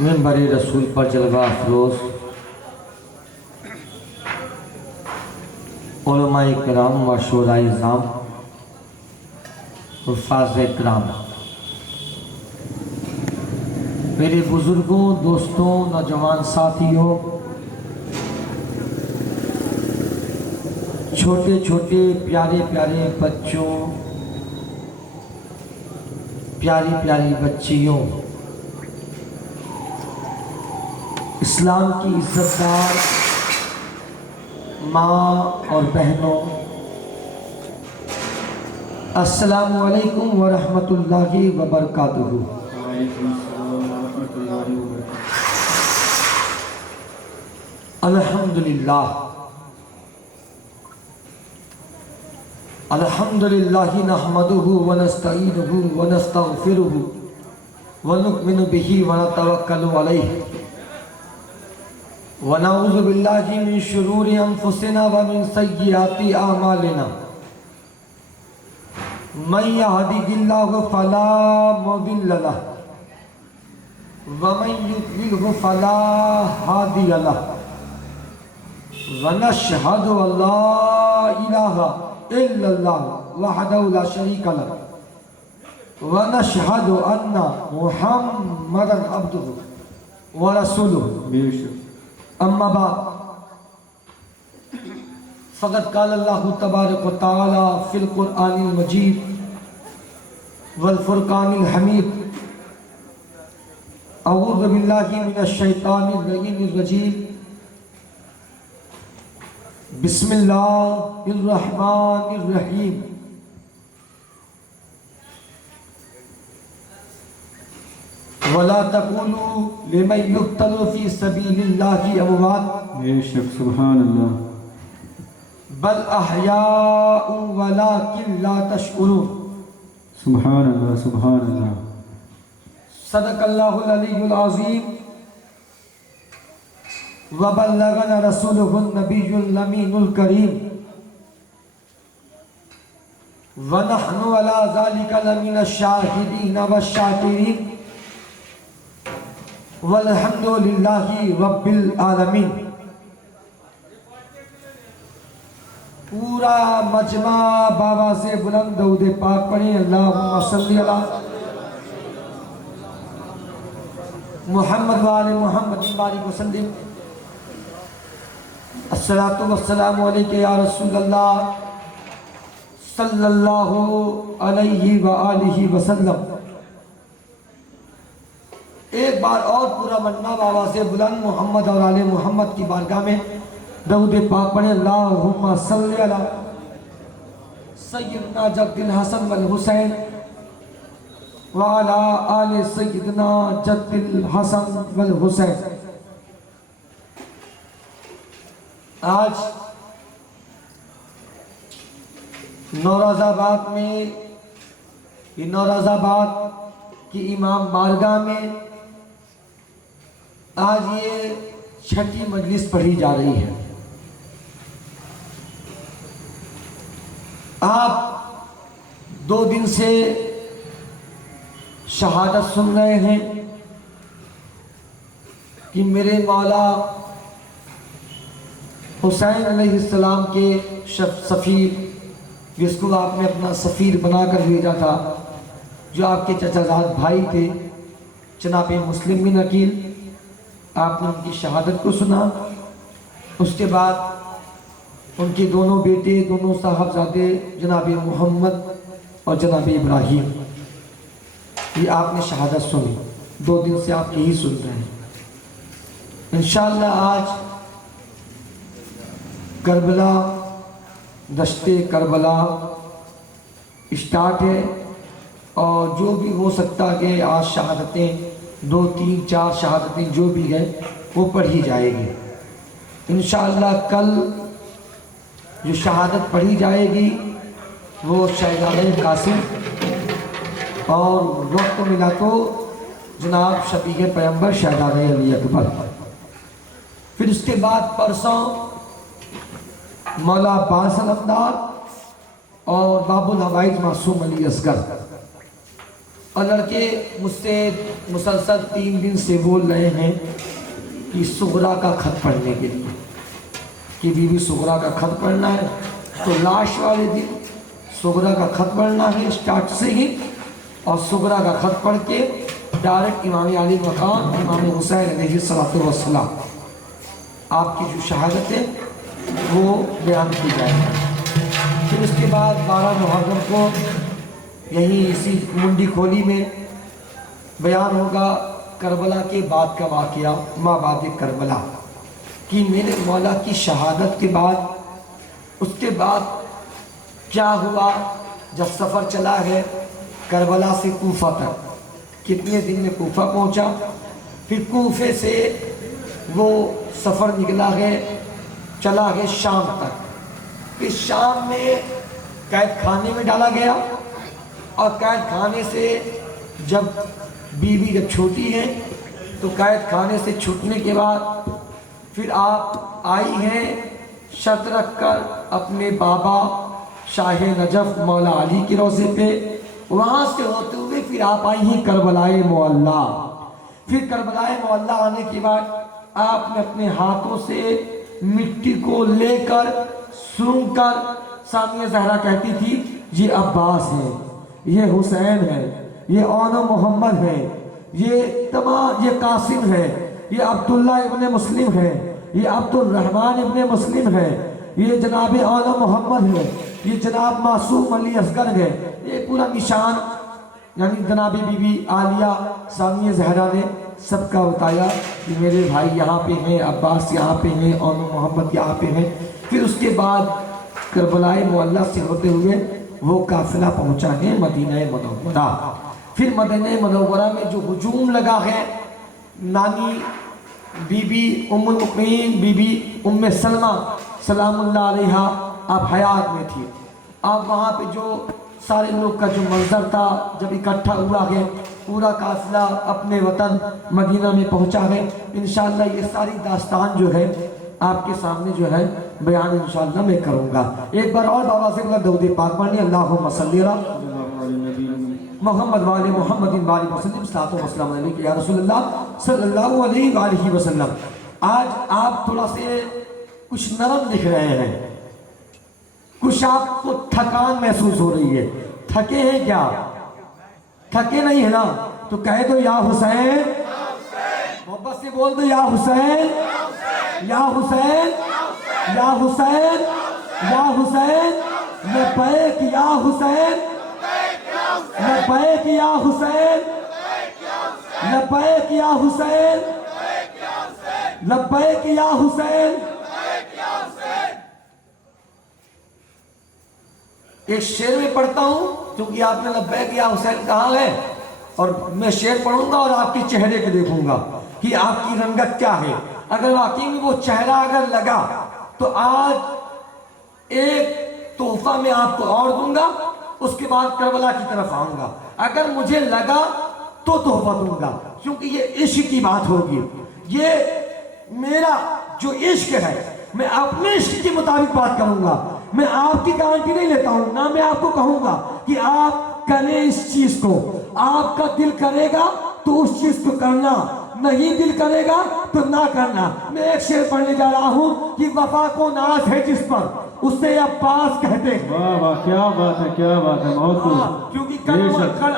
منبر رسول پر جلوہ افروز علماء کرام و شورا اعظام حفاظ کرام، میرے بزرگوں، دوستوں، نوجوان ساتھیوں، چھوٹے چھوٹے پیارے پیارے بچوں، پیاری پیاری بچیوں، اسلام کی عزت دار ماں اور بہنوں، السلام علیکم ورحمۃ اللہ وبرکاتہ۔ الحمدللہ الحمدللہ نحمدہ ونستعینہ ونستغفرہ ونؤمن بہ ونتوکل علیہ ونعوذ باللہ من شرور انفسنا ومن سیئات اعمالنا، من یہدہ اللہ فلا مضل لہ ومن یضللہ فلا ہادی لہ، ونشہد ان لا الہ الا اللہ وحدہ لا شریک لہ، ونشہد ان محمدا عبدہ ورسولہ، اما بعد فقد قال اللہ تبارک و تعالی فی القرآن المجید والفرقان الحمید، اعوذ باللہ من الشیطان اللعین الرجیم، بسم اللہ الرحمن الرحیم، وَلَا تَقُولُوا لِمَنْ يُقْتَلُ فِي سَبِيلِ اللَّهِ أَمْوَاتٌ، بے شک سبحان اللہ، بل احیاء ولکن لا تشعرون، سبحان اللہ سبحان اللہ۔ صدق اللہ العلی العظیم وبلغنا رسولہ النبی الامین الکریم، ونحن علی ذلک لمن الشاہدین والشاکرین، والحمد للہ رب العالمین۔ پورا مجمع بآواز بلند درود پاک پڑھیں، اللہم صلی علی محمد وآل محمد بارک وسلم۔ الصلاۃ والسلام علیکہ یا رسول اللہ صلی اللہ علیہ وآلہ وسلم۔ ایک بار اور پورا مجمع بآواز بلند محمد اور آل محمد کی بارگاہ میں درود پاک پڑھیں، اللہم صلی علی سیدنا جد الحسن والحسین وعلی آل سیدنا جد الحسن والحسین۔ آج نوروز آباد میں، نوروز آباد کی امام بارگاہ میں آج یہ چھٹی مجلس پڑھی جا رہی ہے۔ آپ 2 دن سے شہادت سن رہے ہیں کہ میرے مولا حسین علیہ السلام کے سفیر، جس کو آپ نے اپنا سفیر بنا کر بھیجا تھا، جو آپ کے چچا زاد بھائی تھے جناب مسلم بن عقیل، آپ نے ان کی شہادت کو سنا۔ اس کے بعد ان کے دونوں بیٹے، دونوں صاحبزادے جناب محمد اور جناب ابراہیم، یہ آپ نے شہادت سنی۔ 2 دن سے آپ یہی سن رہے ہیں۔ انشاءاللہ آج کربلا، دشت کربلا اسٹارٹ ہے، اور جو بھی ہو سکتا کہ آج شہادتیں 2 3 4 شہادتیں جو بھی ہیں وہ پڑھی جائے گی۔ انشاءاللہ کل جو شہادت پڑھی جائے گی وہ شہزادہ قاسم، اور وقت ملا تو جناب شفیع پیغمبر شہزادہ علی اکبر۔ پھر اس کے بعد پرسوں مولا عباس علمدار اور باب الحوائج معصوم علی اصغر، اور لڑکے مجھ سے مسلسل 3 دن سے بول رہے ہیں کہ صغرا کا خط پڑھنے کے لیے، کہ بی بی صغرا کا خط پڑھنا ہے۔ تو لاش والے دن صغرا کا خط پڑھنا ہے اسٹارٹ سے ہی، اور صغرا کا خط پڑھ کے ڈائریکٹ امام علی مقام امام حسین علیہ السلام آپ کی جو شہادت ہے وہ بیان کی جائے گی۔ پھر اس کے بعد 12 محرم کو یہیں اسی منڈی کھولی میں بیان ہوگا کربلا کے بعد کا واقعہ، ما بعد کربلا، کہ میرے مولا کی شہادت کے بعد اس کے بعد کیا ہوا۔ جب سفر چلا ہے کربلا سے کوفہ تک، کتنے دن میں کوفہ پہنچا، پھر کوفے سے وہ سفر نکلا ہے، چلا ہے شام تک، پھر شام میں قید خانے میں ڈالا گیا، اور قید خانے سے جب بیوی جب چھوٹی ہے تو قید خانے سے چھوٹنے کے بعد پھر آپ آئی ہیں شرط رکھ کر اپنے بابا شاہ نجف مولا علی کے روضے پہ، وہاں سے ہوتے ہوئے پھر آپ آئی ہیں کربلائے معلیٰ۔ پھر کربلائے معلیٰ آنے کے بعد آپ نے اپنے ہاتھوں سے مٹی کو لے کر سونگ کر، ثانیہ زہرا کہتی تھی یہ عباس ہے، یہ حسین ہے، یہ اون محمد ہے، یہ قاسم ہے، یہ عبداللہ ابن مسلم ہے، یہ عبد الرحمن ابن مسلم ہے، یہ جناب اون محمد ہے، یہ جناب معصوم علی اصغر ہے۔ یہ پورا نشان یعنی جناب بی بی عالیہ ثانیہ زہرا نے سب کا بتایا کہ میرے بھائی یہاں پہ ہیں، عباس یہاں پہ ہیں، اون محمد یہاں پہ ہیں۔ پھر اس کے بعد کربلائے معلیٰ سے ہوتے ہوئے وہ قافلہ پہنچا ہے مدینہ منورہ۔ پھر مدینہ منورہ میں جو ہجوم لگا ہے، نانی بی بی ام المؤمنین بی بی ام سلمہ سلام اللہ علیہا آپ حیات میں تھی، آپ وہاں پہ جو سارے لوگ کا جو منظر تھا جب اکٹھا ہوا ہے، پورا قافلہ اپنے وطن مدینہ میں پہنچا ہے۔ انشاءاللہ یہ ساری داستان جو ہے آپ کے سامنے جو ہے بیان انشاءاللہ میں کروں گا۔ ایک بار اور بابا سے اللہ درود پاک پڑھ لیں، اللہم صلی علی محمد وآل محمد وآلہ وسلم، صلاۃ و سلام علیکہ یا رسول اللہ صلی اللہ علیہ وآلہ وسلم۔ آج آپ تھوڑا سے کچھ نرم لکھ رہے ہیں، کچھ آپ کو تھکان محسوس ہو رہی ہے، تھکے ہیں کیا؟ تھکے نہیں ہے نا؟ تو کہہ دو یا حسین، محبت سے بول دو یا حسین، یا حسین، یا حسین، یا حسین، لبیک یا حسین، لبیک یا حسین، لبیک یا حسین، لبیک یا حسین۔ ایک شعر میں پڑھتا ہوں کیونکہ آپ نے لبیک یا حسین کہا ہے، اور میں شعر پڑھوں گا اور آپ کے چہرے کو دیکھوں گا کہ آپ کی رنگت کیا ہے۔ اگر واقعی میں وہ چہرہ اگر لگا تو آج ایک تحفہ میں آپ کو اور دوں گا، اس کے بعد کربلا کی طرف آؤں گا۔ اگر مجھے لگا تو تحفہ دوں گا، کیونکہ یہ عشق کی بات ہوگی۔ یہ میرا جو عشق ہے میں اپنے عشق کے مطابق بات کروں گا، میں آپ کی گارنٹی نہیں لیتا ہوں، نہ میں آپ کو کہوں گا کہ آپ کریں اس چیز کو، آپ کا دل کرے گا تو اس چیز کو کرنا، نہیں دل کرے گا تو نہ کرنا۔ میں ایک شعر پڑھنے جا رہا ہوں کہ وفا کو ناز ہے جس پر اسے عباس کہتے ہیں۔ واہ واہ، کیا بات ہے، کیا بات ہے، بہت خوب۔ کیونکہ کل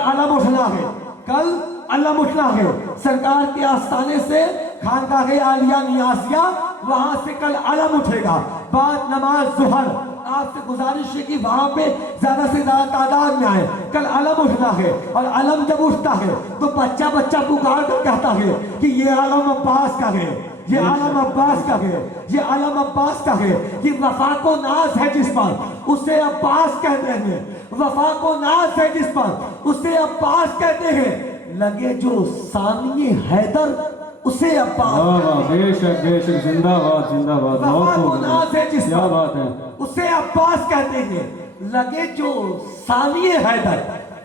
علم اٹھنا ہے، کل علم اٹھنا ہے سرکار کے آستانے سے خانقاہ عالیہ نیازیہ، وہاں سے کل علم اٹھے گا بعد نماز ظہر۔ آپ سے گزارش ہے کہ وہاں پہ زیادہ سے زیادہ تعداد میں آئے، کل علم اٹھنا ہے، اور علم جب اٹھتا ہے تو بچہ بچہ پکار کر کہتا ہے کہ یہ علم عباس کا ہے، یہ علم عباس کا ہے، یہ علم عباس کا ہے۔ یہ وفا کو ناز ہے جس پر اسے عباس کہتے ہیں، وفا کو ناز ہے جس پر اسے عباس کہتے ہیں، لگے جو ثانی حیدر اسے عباس واہ واہ، بے شک بے شک، زندہ باد زندہ باد، بہت خوب، کیا بات ہے۔ اسے عباس کہتے ہیں، لگے جو ثانی حیدر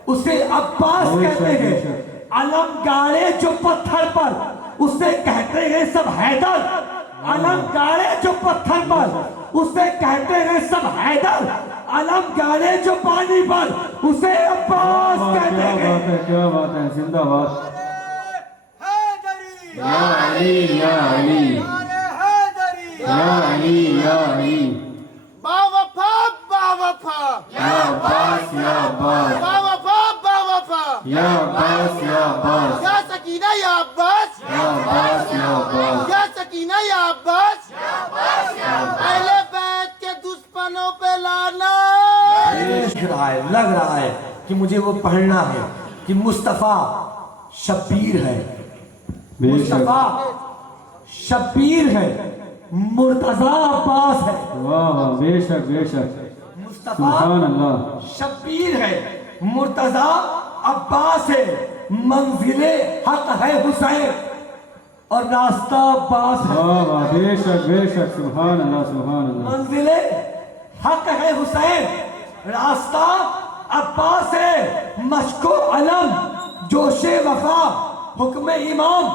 اسے عباس کہتے ہیں، علم گاڑے جو پتھر پر اسے کہتے ہیں سب حیدر، علم گاڑے جو پتھر پر اسے کہتے ہیں سب حیدر، علم گاڑے جو پانی پر اسے عباس کہتے ہیں۔ کیا بات ہے، زندہ باد حیدری یا علی یا علی حیدری یا علی یا علی باوفا باوفا یا عباس یا عباس باوفا باوفا یا عباس یا عباس یا سکینہ یا عباس یا عباس یا عباس یا سکینہ یا عباس اہل بیت کے دشمنوں پہ لعنت۔ لگ رہا ہے کہ مجھے وہ پڑھنا ہے کہ مصطفیٰ شبیر ہے، بے شک مصطفیٰ شبیر ہے، مرتضیٰ عباس ہے، واہ واہ بے شک بے شک مصطفیٰ سبحان اللہ شبیر ہے، مرتضیٰ عباس ہے، منزل حق ہے حسین اور راستہ عباس ہے، واہ واہ بے شک سبحان اللہ سبحان اللہ منزل حق ہے حسین، راستہ عباس ہے، مشک و علم جوش وفا حکم امام،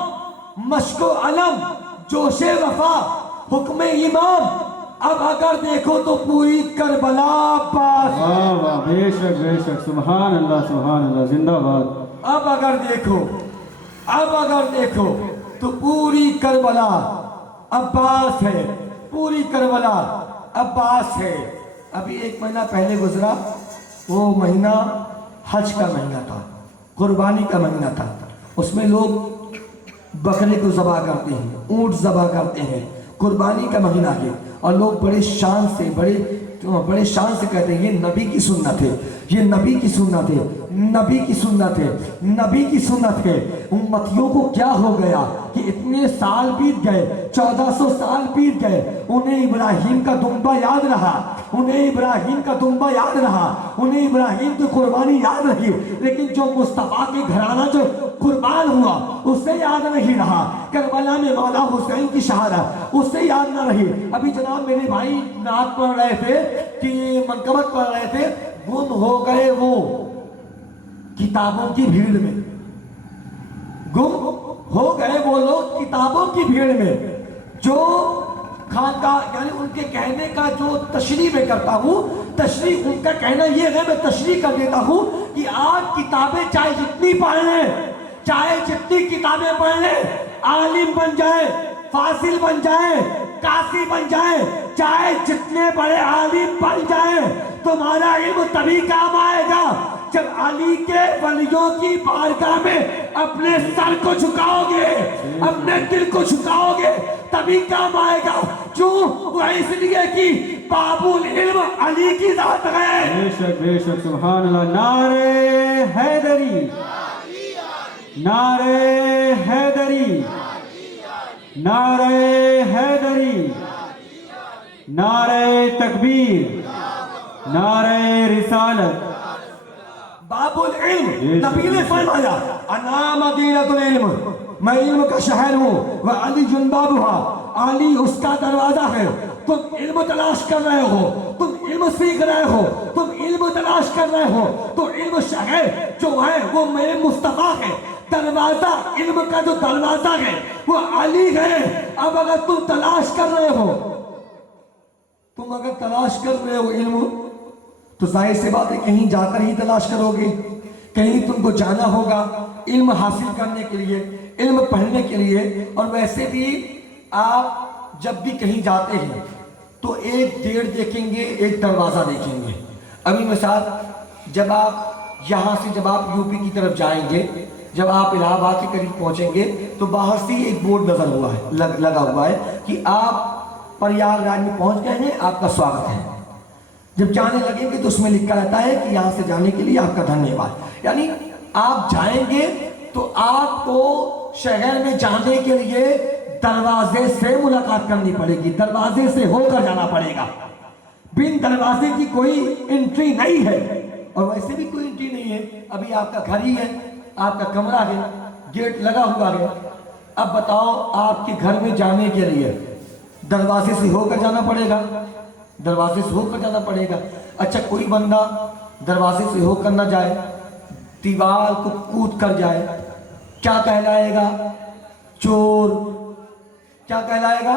مشک و علم جوش وفا حکم امام، اب اگر دیکھو تو پوری کربلا عباس، واہ واہ بے شک سبحان اللہ زندہ باد اب اگر دیکھو تو پوری کربلا عباس ہے، پوری کربلا عباس ہے۔ ابھی ایک مہینہ پہلے گزرا، وہ مہینہ حج کا مہینہ تھا، قربانی کا مہینہ تھا، اس میں لوگ بکرے کو ذبح کرتے ہیں، اونٹ ذبح کرتے ہیں، قربانی کا مہینہ ہے، اور لوگ بڑے شان سے کہتے ہیں یہ نبی کی سنت ہے، یہ نبی کی سنت ہے، نبی کی سنت ہے، نبی کی سنت ہے۔ امتیوں کو کیا ہو گیا کہ اتنے سال بیت گئے، 1400 سال بیت گئے، انہیں ابراہیم کا دمبا یاد رہا، انہیں ابراہیم کا دمبا یاد رہا، انہیں ابراہیم کی قربانی یاد رہی، لیکن جو مصطفیٰ کے گھرانہ جو قربان ہوا اسے یاد نہیں رہا، کربلا میں مولا حسین کی شہادت اسے یاد نہ رہی۔ ابھی جناب میرے بھائی نعت پڑھ رہے تھے کہ منقبت پڑھ رہے تھے، گم ہو گئے وہ کتابوں کی بھیڑ میں، گم ہو گئے وہ لوگ کتابوں کی بھیڑ میں، جو خانقاہ یعنی ان کے کہنے کا جو تشریح میں کرتا ہوں، تشریح ان کا کہنا یہ ہے، میں تشریح کر دیتا ہوں کہ آپ کتابیں چاہے جتنی پڑھ لیں، چاہے جتنی کتابیں پڑھ لیں، عالم بن جائے، فاضل بن جائے، قاضی بن جائے، چاہے جتنے بڑے عالم بن جائیں، تمہارا علم تبھی کام آئے گا جب علی کے ولیوں کی بارگاہ میں اپنے سر کو جھکاؤ گے، اپنے دل کو جھکاؤ گے، تبھی کام آئے گا۔ کیوں؟ وہ اس لیے کہ باب العلم علی کی ذات ہے۔ بے شک سبحان اللہ۔ نعرہ حیدری، نعرہ حیدری، نعرہ حیدری، نعرہ تکبیر، نعرہ رسالت۔ باب العلم، نبی نے فرمایا انا مدینۃ العلم، میں علم کا شہر ہوں، وعلی بابها، علی اس کا دروازہ ہے۔ تم علم تلاش کر رہے ہو، تم علم سیکھ رہے ہو، تم علم تلاش کر رہے ہو، تو علم شہر جو ہے وہ میرے مصطفیٰ ہے، دروازہ علم کا جو دروازہ ہے وہ علی ہے۔ اب اگر تم تلاش کر رہے ہو، تم اگر تلاش کر رہے ہو علم، تو ظاہر سی بات ہے کہیں جا کر ہی تلاش کرو گے، کہیں تم کو جانا ہوگا علم حاصل کرنے کے لیے، علم پڑھنے کے لیے۔ اور ویسے بھی آپ جب بھی کہیں جاتے ہیں تو ایک ڈیڑھ دیکھیں گے، ایک دروازہ دیکھیں گے۔ ابھی مثال، جب آپ یہاں سے جب آپ یو پی کی طرف جائیں گے، جب آپ الہ آباد کے قریب پہنچیں گے تو باہر سے ایک بورڈ نظر ہوا ہے، لگا ہوا ہے کہ آپ پریاگ راج میں پہنچ گئے ہیں، آپ کا سواگت ہے۔ جب جانے لگیں گے تو اس میں لکھا رہتا ہے کہ یہاں سے جانے کے لیے آپ کا دھنیہ واد۔ یعنی آپ جائیں گے تو آپ کو شہر میں جانے کے لیے دروازے سے ملاقات کرنی پڑے گی، دروازے سے ہو کر جانا پڑے گا، بن دروازے کی کوئی انٹری نہیں ہے۔ اور ویسے بھی کوئی انٹری نہیں ہے، ابھی آپ کا گھر ہی ہے، آپ کا کمرہ ہے، گیٹ لگا ہوا ہے۔ اب بتاؤ آپ کے گھر میں جانے کے لیے دروازے سے ہو کر جانا پڑے گا، دروازے سے ہو کر جانا پڑے گا۔ اچھا کوئی بندہ دروازے سے ہو کر نہ جائے، دیوار کو کود کر جائے، کیا کہلائے گا؟ چور۔ کیا کہلائے گا؟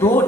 2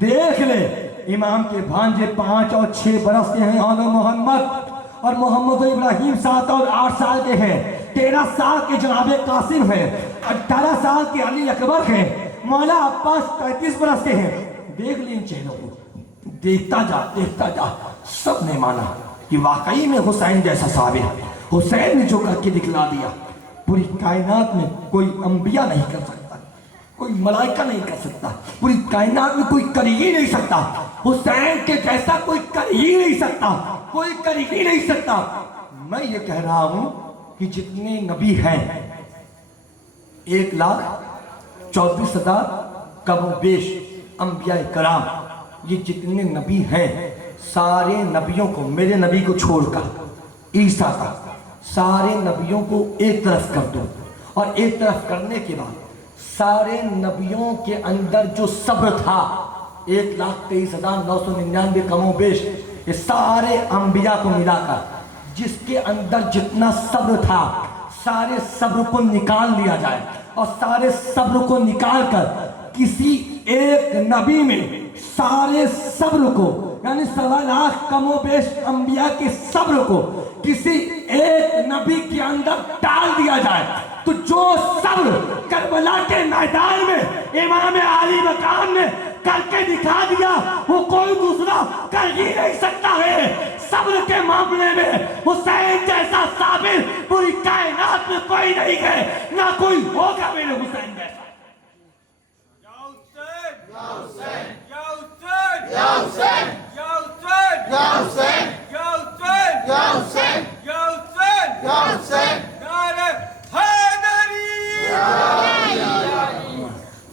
دیکھ لے امام کے بھانجے 5 اور 6 برس کے ہیں آل محمد، اور محمد ابراہیم 7 اور 8 سال کے ہیں، 13 سال کے جناب قاسم ہیں، 18 سال کے علی اکبر ہیں، مولا عباس 35 برس کے ہیں۔ دیکھ لیں ان چہروں کو، دیکھتا جا سب نے مانا کہ واقعی میں حسین جیسا صابر ہے۔ حسین نے جو کر کے دکھلا دیا پوری کائنات میں کوئی انبیاء نہیں کر سکتا، کوئی ملائکہ نہیں کر سکتا، پوری کائنات میں کوئی کر ہی نہیں سکتا، حسین کے جیسا کوئی کر ہی نہیں سکتا، کوئی کر ہی نہیں سکتا۔ میں یہ کہہ رہا ہوں کہ جتنے نبی ہیں 1,24,000 کم و بیش انبیاء کرام، یہ جتنے نبی ہیں سارے نبیوں کو، میرے نبی کو چھوڑ کر عیسیٰ کا، سارے نبیوں کو ایک طرف کر دو، اور ایک طرف کرنے کے بعد سارے نبیوں کے اندر جو صبر تھا 1,23,999 کم و بیش، یہ سارے انبیاء کو ملا کر جس کے اندر جتنا صبر تھا سارے صبر کو نکال لیا جائے، اور سارے صبر کو نکال کر کسی ایک نبی میں سارے صبر کو، یعنی 1,25,000 کم و بیش انبیاء کے صبر کو کسی ایک نبی کے اندر ڈال دیا جائے، تو جو صبر کربلا کے میدان میں امام علی مقام نے کر کے دکھا دیا وہ کوئی دوسرا کر ہی نہیں سکتا ہے۔ صبر کے معاملے میں حسین جیسا صابر پوری کائنات میں کوئی نہیں ہے، نہ کوئی ہوگا میرے حسین جیسا۔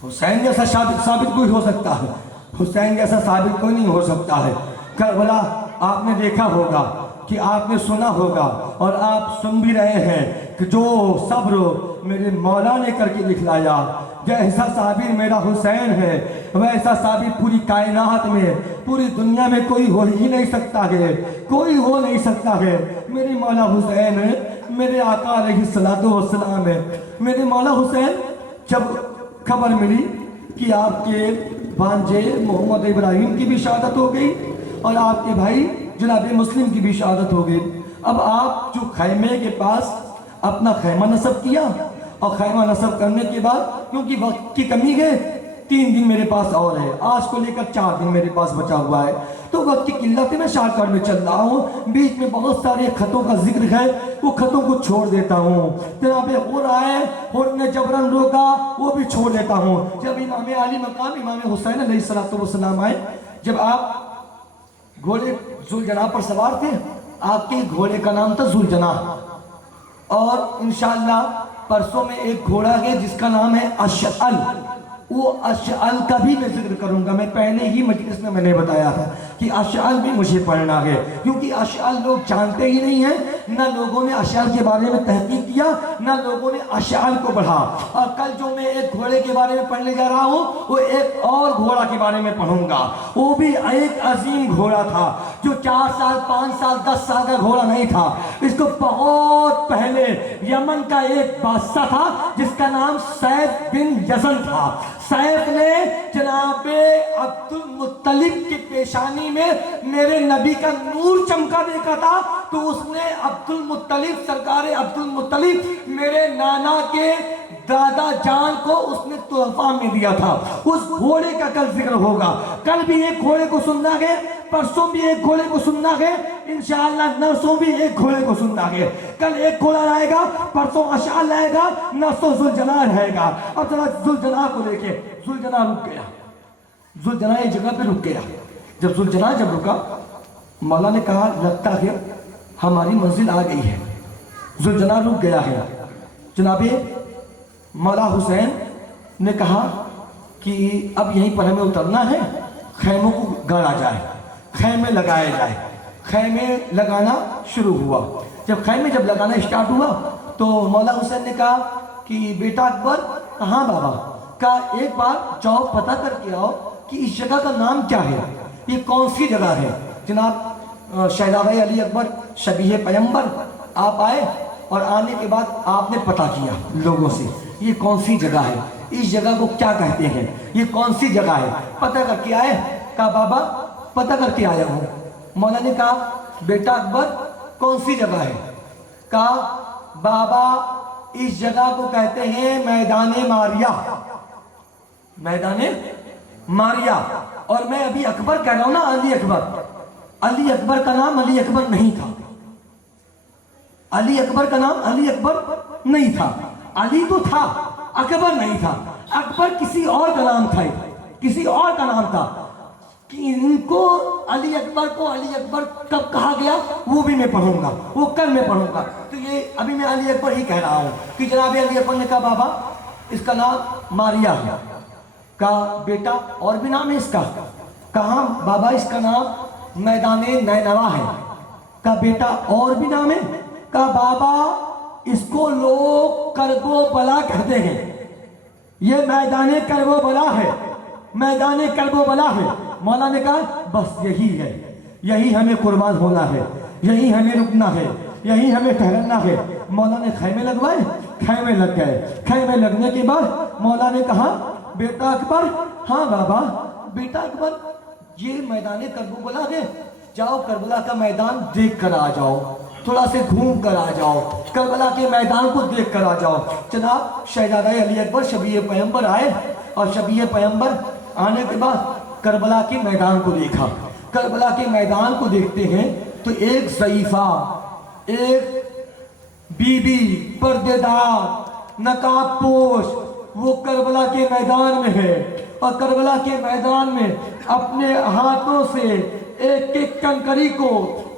حسین جیسا ثابت کوئی ہو سکتا ہے، حسین جیسا ثابت کوئی نہیں ہو سکتا ہے۔ کربلا آپ نے دیکھا ہوگا کہ آپ نے سنا ہوگا اور آپ سن بھی رہے ہیں کہ جو صبر میرے مولا نے کر کے دکھلایا، جیسا صابر میرا حسین ہے ویسا صابر پوری کائنات میں، پوری دنیا میں کوئی ہو ہی نہیں سکتا ہے، کوئی ہو نہیں سکتا ہے۔ میرے مولا حسین ہے، میرے آقا علیہ السلام ہے۔ میرے مولا حسین جب خبر ملی کہ آپ کے بھانجے محمد ابراہیم کی بھی شہادت ہو گئی اور آپ کے بھائی جناب مسلم کی بھی شہادت ہو گئی، اب آپ جو خیمے کے پاس اپنا خیمہ نصب کیا، اور خیمہ نصب کرنے کے بعد کیونکہ وقت کی کمی ہے 3 دن میرے پاس اور ہے، آج کو لے کر 4 دن میرے پاس بچا ہوا ہے، تو وقت کی قلت میں شارٹ کٹ میں چل رہا ہوں، بیچ میں بہت سارے خطوں کا ذکر ہے، وہ خطوں کو چھوڑ دیتا ہوں۔ جناب ہو رہا ہے، ہور نے جبرن روکا، وہ بھی چھوڑ دیتا ہوں۔ جب امام علی مقام امام حسین علیہ السلام آئے، جب آپ گھوڑے ذوالجناح پر سوار تھے، آپ کے گھوڑے کا نام تھا ذوالجناح، اور انشاءاللہ پرسوں میں ایک گھوڑا ہے جس کا نام ہے اشعل، وہ اشعل کا بھی میں ذکر کروں گا۔ میں پہلے ہی مجلس میں نے بتایا تھا کہ اشعل بھی مجھے پڑھنا ہے، کیونکہ اشعل لوگ جانتے ہی نہیں ہیں، نہ لوگوں نے اشعل کے بارے میں تحقیق کیا، نہ لوگوں نے اشعل کو پڑھا۔ اور کل جو میں ایک گھوڑے کے بارے میں پڑھنے جا رہا ہوں وہ ایک اور گھوڑا کے بارے میں پڑھوں گا، وہ بھی ایک عظیم گھوڑا تھا جو 4 سال 5 سال 10 سال کا گھوڑا نہیں تھا۔ اس کو بہت پہلے یمن کا ایک بادشاہ تھا جس کا نام سیف بن یزن تھا۔ سیف نے جناب عبد المطلب کی پیشانی میں میرے نبی کا نور چمکا دیکھا تھا، تو اس نے عبد المطلب، سرکار عبد المطلب میرے نانا کے دادا جان کو اس نے تحفہ میں دیا تھا۔ اس گھوڑے کا کل ذکر ہوگا، کل بھی ایک گھوڑے کو سننا ہے، پرسوں بھی ایک گھوڑے کو سننا ہے، انشاءاللہ نرسوں بھی ایک گھوڑے کو سننا ہے۔ کل ایک گھوڑا رہے گا، پرسوں اشعل رہے گا، نرسوں ذوالجناح رہے گا۔ اب ذرا ذوالجناح کو دیکھیں، ذوالجناح رک گیا، ذوالجناح ایک جگہ پہ رک گیا۔ جب ذوالجناح جب رکا، مولا نے کہا لگتا ہے ہماری منزل آ گئی ہے۔ ذوالجناح رک گیا ہے۔ جناب مولا حسین نے کہا کہ اب یہیں پر ہمیں اترنا ہے، خیموں کو گاڑا جائے، خیمے لگائے جائے۔ خیمے لگانا شروع ہوا۔ جب خیمے لگانا اسٹارٹ ہوا تو مولا حسین نے کہا کہ بیٹا اکبر، ہاں بابا، کہا ایک بار جاؤ پتہ کر کے آؤ کہ اس جگہ کا نام کیا ہے، یہ کون سی جگہ ہے۔ جناب شہزادہ علی اکبر شبیہ پیغمبر آپ آئے، اور آنے کے بعد آپ نے پتہ کیا لوگوں سے یہ کون سی جگہ ہے، اس جگہ کو کیا کہتے ہیں، یہ کون سی جگہ ہے، پتہ کر کے آئے۔ کہا بابا پتہ کر کے آیا ہوں. مولا نے کہا بیٹا اکبر کون سی جگہ ہے؟ کہا بابا اس جگہ کو کہتے ہیں میدان ماریا. میدان ماریا. اور میں ابھی اکبر کہہ رہا ہوں نا، علی اکبر. علی اکبر کا نام علی اکبر نہیں تھا. علی اکبر کا نام علی اکبر نہیں تھا. علی تو تھا، اکبر نہیں تھا. اکبر کسی اور کا نام تھا، کسی اور کا نام تھا. کہ ان کو علی اکبر کو علی اکبر کب کہا گیا وہ بھی میں پڑھوں گا، وہ کل میں پڑھوں گا. تو یہ ابھی میں علی اکبر ہی کہہ رہا ہوں کہ جناب علی اکبر نے کہا بابا اس کا نام ماریا ہے. کہا بیٹا اور بھی نام ہے اس کا؟ کہا بابا اس کا نام میدان نینوا ہے. کہا بیٹا اور بھی نام ہے؟ کہا بابا اس کو لوگ کرب و بلا کہتے ہیں. یہ میدان کرب و بلا ہے، میدان کرب و بلا ہے. مولا نے کہا بس یہی ہے، یہی ہمیں قربان ہونا ہے، یہی ہمیں رکنا ہے، یہی ہمیں ٹھہرنا ہے. مولا نے خیمے لگوائے، خیمے لگ گئے. خیمے لگنے کے بعد مولا نے کہا بیٹا اکبر. ہاں بابا. بیٹا اکبر یہ میدان کرب و بلا ہے، جاؤ کربلا کا میدان دیکھ کر آ جاؤ، تھوڑا سے گھوم کر آ جاؤ، کربلا کے میدان کو دیکھ کر آ جاؤ. جناب شہزادہ علی اکبر شبیہ پیغمبر آئے اور شبیہ پیغمبر آنے کے بعد کربلا کے میدان کو دیکھا. کربلا کے میدان کو دیکھتے ہیں تو ایک ضعیفہ، ایک بی بی پردے دار نقاب پوش وہ کربلا کے میدان میں ہے. اور کربلا کے میدان میں اپنے ہاتھوں سے ایک ایک کنکری کو،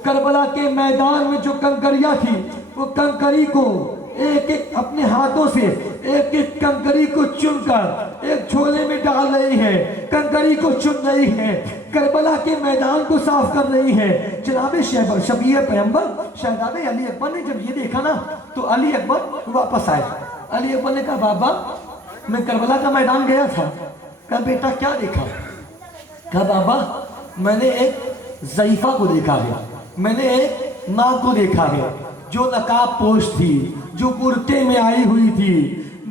کربلا کے میدان میں جو کنکریاں تھی وہ کنکری کو ایک ایک اپنے ہاتھوں سے ایک ایک کنکری کو چن کر ایک جھولے میں ڈال رہی ہے، کنکری کو چن رہی ہے، کربلا کے میدان کو صاف کر رہی ہے. جناب شبیہ پیغمبر شہزادہ علی اکبر نے جب یہ دیکھا نا تو علی اکبر واپس آئے. علی اکبر نے کہا بابا میں کربلا کا میدان گیا تھا. کہا بیٹا کیا دیکھا؟ کہا بابا میں نے ایک ضعیفہ کو دیکھا ہے، میں نے ایک ماں کو دیکھا ہے جو نقاب پوش تھی، جو کرتے میں آئی ہوئی تھی.